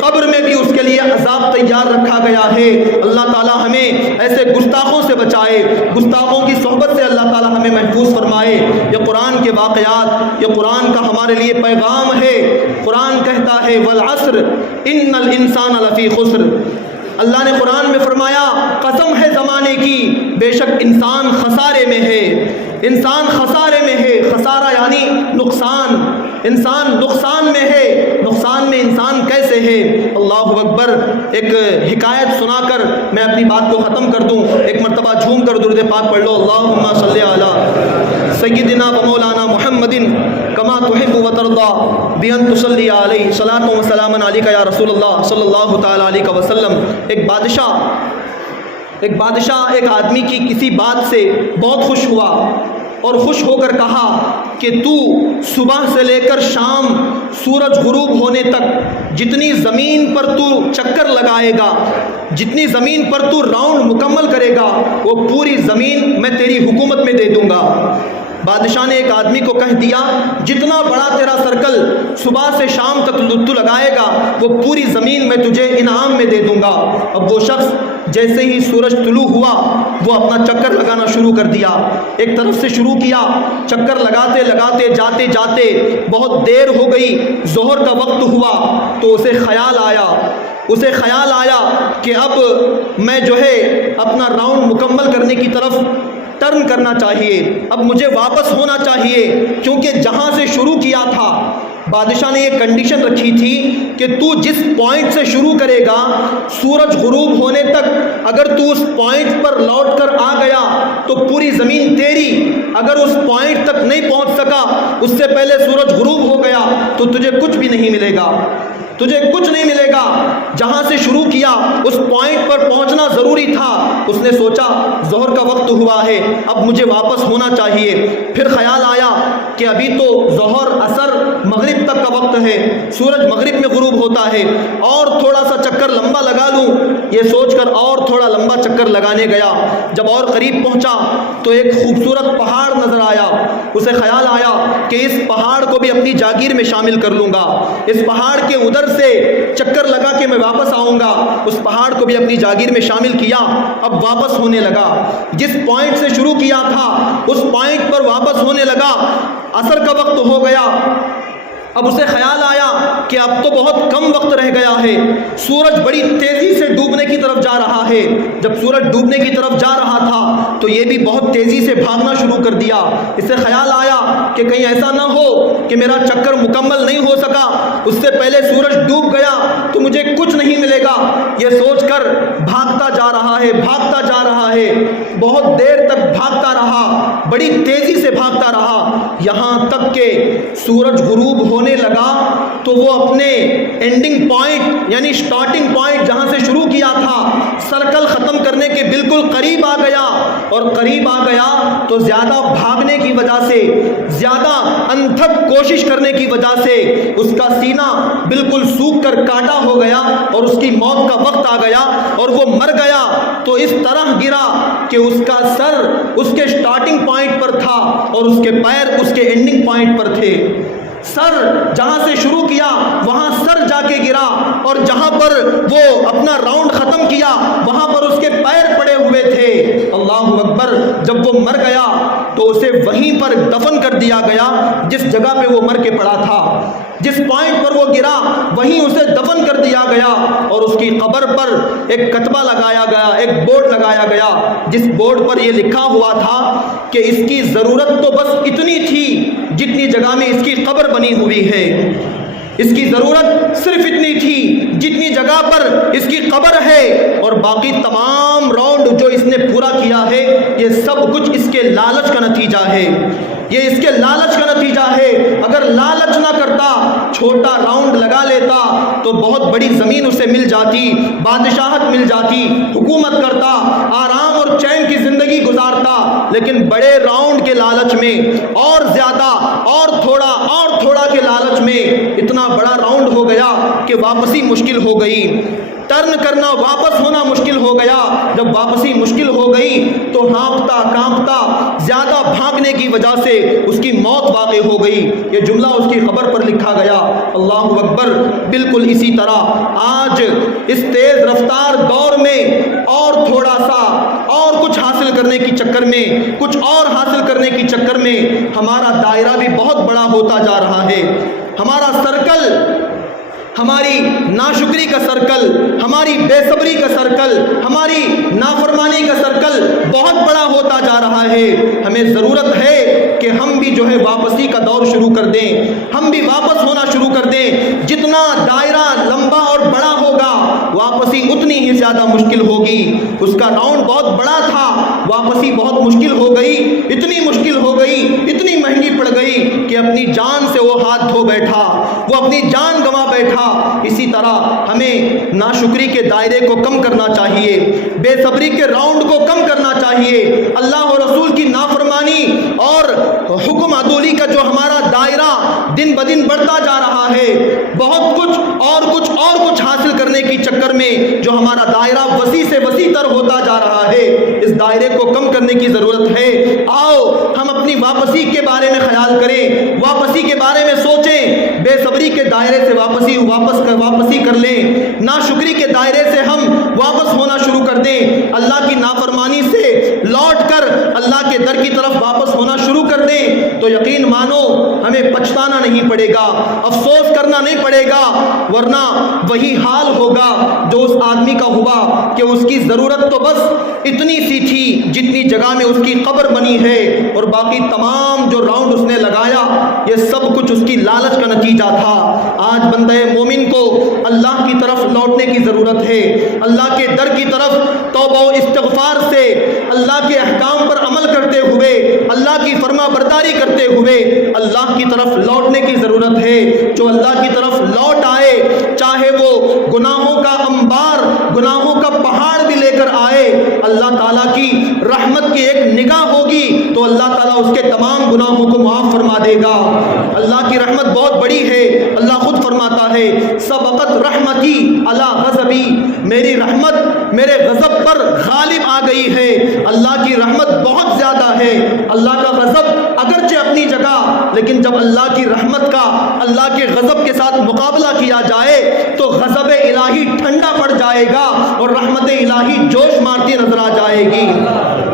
قبر میں بھی اس کے لیے عذاب تیار رکھا گیا ہے۔ اللہ تعالی ہمیں ایسے گستاخوں سے بچائے، گستاخوں کی صحبت سے اللہ تعالی ہمیں محفوظ فرمائے۔ یہ قرآن کے واقعات، یہ قرآن کا ہمارے لیے پیغام ہے۔ قرآن کہتا ہے والعصر ان الانسان لفی خسر۔ اللہ نے قرآن میں فرمایا قسم ہے زمانے کی، بے شک انسان خسارے میں ہے، انسان خسارے میں ہے۔ خسارہ یعنی نقصان، انسان نقصان میں ہے۔ نقصان میں انسان کیسے ہے؟ اللہ اکبر۔ ایک حکایت سنا کر میں اپنی بات کو ختم کر دوں۔ ایک مرتبہ جھوم کر درود پاک پڑھ لو، اللہم صلی علی سیدنا و مولانا محمد کما تحب و ترضی بان تصلی علیہ صلاۃ و سلام علیک یا رسول اللہ صلی اللہ تعالی علیہ وسلم۔ ایک بادشاہ ایک آدمی کی کسی بات سے بہت خوش ہوا اور خوش ہو کر کہا کہ تو صبح سے لے کر شام سورج غروب ہونے تک جتنی زمین پر تو چکر لگائے گا، جتنی زمین پر تو راؤنڈ مکمل کرے گا، وہ پوری زمین میں تیری حکومت میں دے دوں گا۔ بادشاہ نے ایک آدمی کو کہہ دیا جتنا بڑا تیرا سرکل صبح سے شام تک تو لگائے گا وہ پوری زمین میں تجھے انعام میں دے دوں گا۔ اب وہ شخص جیسے ہی سورج طلوع ہوا وہ اپنا چکر لگانا شروع کر دیا، ایک طرف سے شروع کیا، چکر لگاتے لگاتے جاتے جاتے بہت دیر ہو گئی، ظہر کا وقت ہوا تو اسے خیال آیا کہ اب میں اپنا راؤنڈ مکمل کرنے کی طرف ٹرن کرنا چاہیے، اب مجھے واپس ہونا چاہیے، کیونکہ جہاں سے شروع کیا تھا بادشاہ نے یہ کنڈیشن رکھی تھی کہ تو جس پوائنٹ سے شروع کرے گا سورج غروب ہونے تک اگر تو اس پوائنٹ پر لوٹ کر آ گیا تو پوری زمین تیری، اگر اس پوائنٹ تک نہیں پہنچ سکا، اس سے پہلے سورج غروب ہو گیا تو تجھے کچھ بھی نہیں ملے گا، تجھے کچھ نہیں ملے گا۔ جہاں سے شروع کیا اس پوائنٹ پر پہنچنا ضروری تھا۔ اس نے سوچا ظہر کا وقت ہوا ہے، اب مجھے واپس ہونا چاہیے۔ پھر خیال آیا کہ ابھی تو ظہر، عصر، مغرب تک کا وقت ہے، سورج مغرب میں غروب ہوتا ہے، اور تھوڑا سا چکر لمبا لگا لوں، یہ سوچ کر اور تھوڑا لمبا چکر لگانے گیا۔ جب اور قریب پہنچا تو ایک خوبصورت پہاڑ نظر آیا، اسے خیال آیا کہ اس پہاڑ کو بھی اپنی جاگیر میں شامل کر لوں گا، اس پہاڑ کے ادھر سے چکر لگا کے میں واپس آؤں گا۔ اس پہاڑ کو بھی اپنی جاگیر میں شامل کیا، اب واپس ہونے لگا، جس پوائنٹ سے شروع کیا تھا اس پوائنٹ پر واپس ہونے لگا۔ عصر کا وقت ہو گیا، اب اسے خیال آیا کہ اب تو بہت کم وقت رہ گیا ہے، سورج بڑی تیزی سے ڈوبنے کی طرف جا رہا ہے۔ جب سورج ڈوبنے کی طرف جا رہا تھا تو یہ بھی بہت تیزی سے بھاگنا شروع کر دیا۔ اسے خیال آیا کہ کہیں ایسا نہ ہو کہ میرا چکر مکمل نہیں ہو سکا، اس سے پہلے سورج ڈوب گیا تو مجھے کچھ نہیں ملے گا، یہ سوچ کر بھاگتا جا رہا ہے، بھاگتا جا رہا ہے، بہت دیر تک بھاگتا رہا، بڑی تیزی سے بھاگتا رہا، یہاں تک کہ سورج غروب ہونے لگا تو وہ اپنے اینڈنگ پوائنٹ یعنی سٹارٹنگ پوائنٹ جہاں سے شروع کیا تھا سرکل ختم کرنے کے بالکل قریب آ گیا، اور قریب آ گیا تو زیادہ بھاگنے کی وجہ سے، زیادہ انتھک کوشش کرنے کی وجہ سے اس کا سینہ بالکل سوکھ کر کاٹا ہو گیا اور اس کی موت کا وقت آ گیا اور وہ مر گیا۔ تو اس طرح گرا کہ اس کا سر اس کے سٹارٹنگ پوائنٹ پر تھا اور اس کے پیر اس کے اینڈنگ پوائنٹ پر تھے۔ سر جہاں سے شروع کیا وہاں سر جا کے گرا، اور جہاں پر وہ اپنا راؤنڈ ختم کیا وہاں پر اس کے پیر پڑے ہوئے تھے۔ اللہ اکبر۔ جب وہ مر گیا تو اسے وہیں پر دفن کر دیا گیا جس جگہ پہ وہ مر کے پڑا تھا، جس پوائنٹ پر وہ گرا وہیں اسے دفن کر دیا گیا، اور اس کی قبر پر ایک کتبہ لگایا گیا، ایک بورڈ لگایا گیا جس بورڈ پر یہ لکھا ہوا تھا کہ اس کی ضرورت تو بس اتنی تھی جتنی جگہ میں اس کی قبر بنی ہوئی ہے، اس کی ضرورت صرف اتنی تھی جتنی جگہ پر اس کی قبر ہے، اور باقی تمام راؤنڈ جو اس نے پورا کیا ہے یہ سب کچھ اس کے لالچ کا نتیجہ ہے، یہ اس کے لالچ کا نتیجہ ہے۔ اگر لالچ نہ کرتا، چھوٹا راؤنڈ لگا لیتا تو بہت بڑی زمین اسے مل جاتی، بادشاہت مل جاتی، حکومت کرتا، آرام اور چین کی زندگی گزارتا، لیکن بڑے راؤنڈ کے لالچ میں اور زیادہ اور تھوڑا کے لالچ میں اتنا بڑا راؤنڈ ہو گیا کہ واپسی مشکل ہو گئی، ٹرن کرنا واپس ہونا مشکل ہو گیا۔ جب واپسی مشکل ہو گئی تو ہانپتا کانپتا زیادہ بھاگنے کی وجہ سے اس کی موت واقع ہو گئی۔ یہ جملہ اس کی خبر پر لکھا گیا۔ اللہ اکبر۔ بالکل اسی طرح آج اس تیز رفتار دور میں اور تھوڑا سا اور کچھ حاصل کرنے کی چکر میں، کچھ اور حاصل کرنے کی چکر میں ہمارا دائرہ بھی بہت بڑا ہوتا جا رہا ہے، ہمارا سرکل، ہماری ناشکری کا سرکل، ہماری بے صبری کا سرکل، ہماری نافرمانی کا سرکل بہت بڑا ہوتا جا رہا ہے۔ ہمیں ضرورت ہے کہ ہم بھی جو ہے واپسی کا دور شروع کر دیں، ہم بھی واپس ہونا شروع کر دیں۔ جتنا دائرہ لمبا اور بڑا ہوگا واپسی اتنی ہی زیادہ مشکل ہوگی۔ اس کا راؤنڈ بہت بڑا تھا، واپسی بہت مشکل ہو گئی، اتنی مشکل ہو گئی، اتنی مہنگی پڑ گئی کہ اپنی جان سے وہ ہاتھ دھو بیٹھا، وہ اپنی جان گنوا بیٹھا۔ اسی طرح ہمیں ناشکری کے دائرے کو کم کرنا چاہیے، بے صبری کے راؤنڈ کو کم کرنا چاہیے۔ اللہ و رسول کی نافرمانی اور حکم عدولی کا جو ہمارا دائرہ دن بدن بڑھتا جا رہا ہے، بہت کچھ حاصل کرنے کی چکر میں جو ہمارا دائرہ وسیع سے وسیع تر ہوتا جا رہا ہے، اس دائرے کو کم کرنے کی ضرورت ہے۔ آؤ ہم اپنی واپسی کے بارے میں خیال کریں، واپسی کے بارے میں سوچیں، بے صبری کے دائرے سے واپسی کر لیں، ناشکری کے دائرے سے ہم واپس ہونا شروع کر دیں، اللہ کی نافرمانی سے لوٹ کر اللہ کے در کی طرف واپس ہونا شروع کر دیں، تو یقین مانو ہمیں پچھتانا نہیں پڑے گا، افسوس کرنا نہیں پڑے گا، ورنہ وہی حال ہوگا جو اس آدمی کا ہوا کہ اس کی ضرورت تو بس اتنی سی تھی جتنی جگہ میں اس کی قبر بنی ہے، اور باقی تمام جو راؤنڈ اس نے لگایا یہ سب کچھ اس کی لالچ کا نتیجہ تھا۔ آج بندہ مومن کو اللہ کی طرف لوٹنے کی ضرورت ہے، اللہ کے در کی طرف توبہ و استغفار سے، اللہ کے احکام پر عمل کرتے ہوئے، اللہ کی فرما برداری کرتے ہوئے اللہ کی طرف لوٹنے کی ضرورت ہے۔ جو اللہ کی طرف لوٹ آئے، چاہے وہ گناہوں کا انبار، گناہوں کا پہاڑ بھی لے کر آئے، اللہ تعالیٰ کی رحمت کی ایک نگاہ ہوگی تو اللہ تعالیٰ اس کے تمام گناہوں کو معاف فرما دے گا۔ اللہ کی رحمت بہت بڑی ہے، اللہ خود فرماتا ہے سبقت رحمتی علی غضبی، میری رحمت میرے غضب پر غالب آ گئی ہے۔ اللہ کی رحمت بہت زیادہ ہے، اللہ کا غضب اگرچہ اپنی جگہ، لیکن جب اللہ کی رحمت کا اللہ کے غضب کے ساتھ مقابلہ کیا جائے تو غضب الہی ٹھنڈا پڑ جائے گا اور رحمت الہی جوش مارتی نظر آ جائے گی۔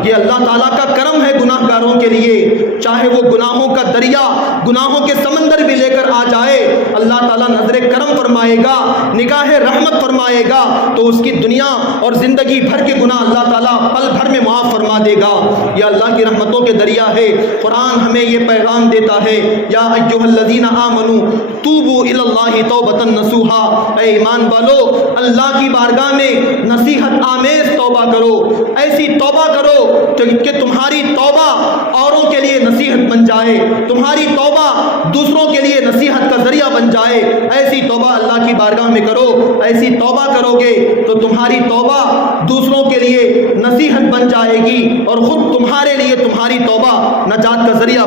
یہ اللہ تعالیٰ کا کرم ہے گناہ گاروں کے لیے، چاہے وہ گناہوں کا دریا گناہوں کے سمندر بھی لے کر آ جائے، اللہ تعالیٰ نظر کرم فرمائے گا، نگاہ رحمت فرمائے گا، تو اس کی دنیا اور زندگی بھر کے گناہ اللہ تعالیٰ پل بھر میں معاف فرما دے گا۔ یہ اللہ کی رحمتوں کے دریا ہے۔ قرآن ہمیں یہ پیغام دیتا ہے، یا ایھا الذین آمنوا توبوا الی اللہ توبۃ نصوحا، اے ایمان والو اللہ کی بارگاہ میں نصیحت آمیز توبہ کرو، ایسی توبہ کرو کہ تمہاری توبہ اوروں کے لیے نصیحت بن جائے، تمہاری توبہ دوسروں کے لیے نصیحت کا ذریعہ بن جائے۔ ایسی توبہ اللہ کی بارگاہ میں کرو، ایسی توبہ کرو گے تو تمہاری توبہ دوسروں کے لیے نصیحت بن جائے گی اور خود تمہارے لیے تمہاری توبہ نجات کا ذریعہ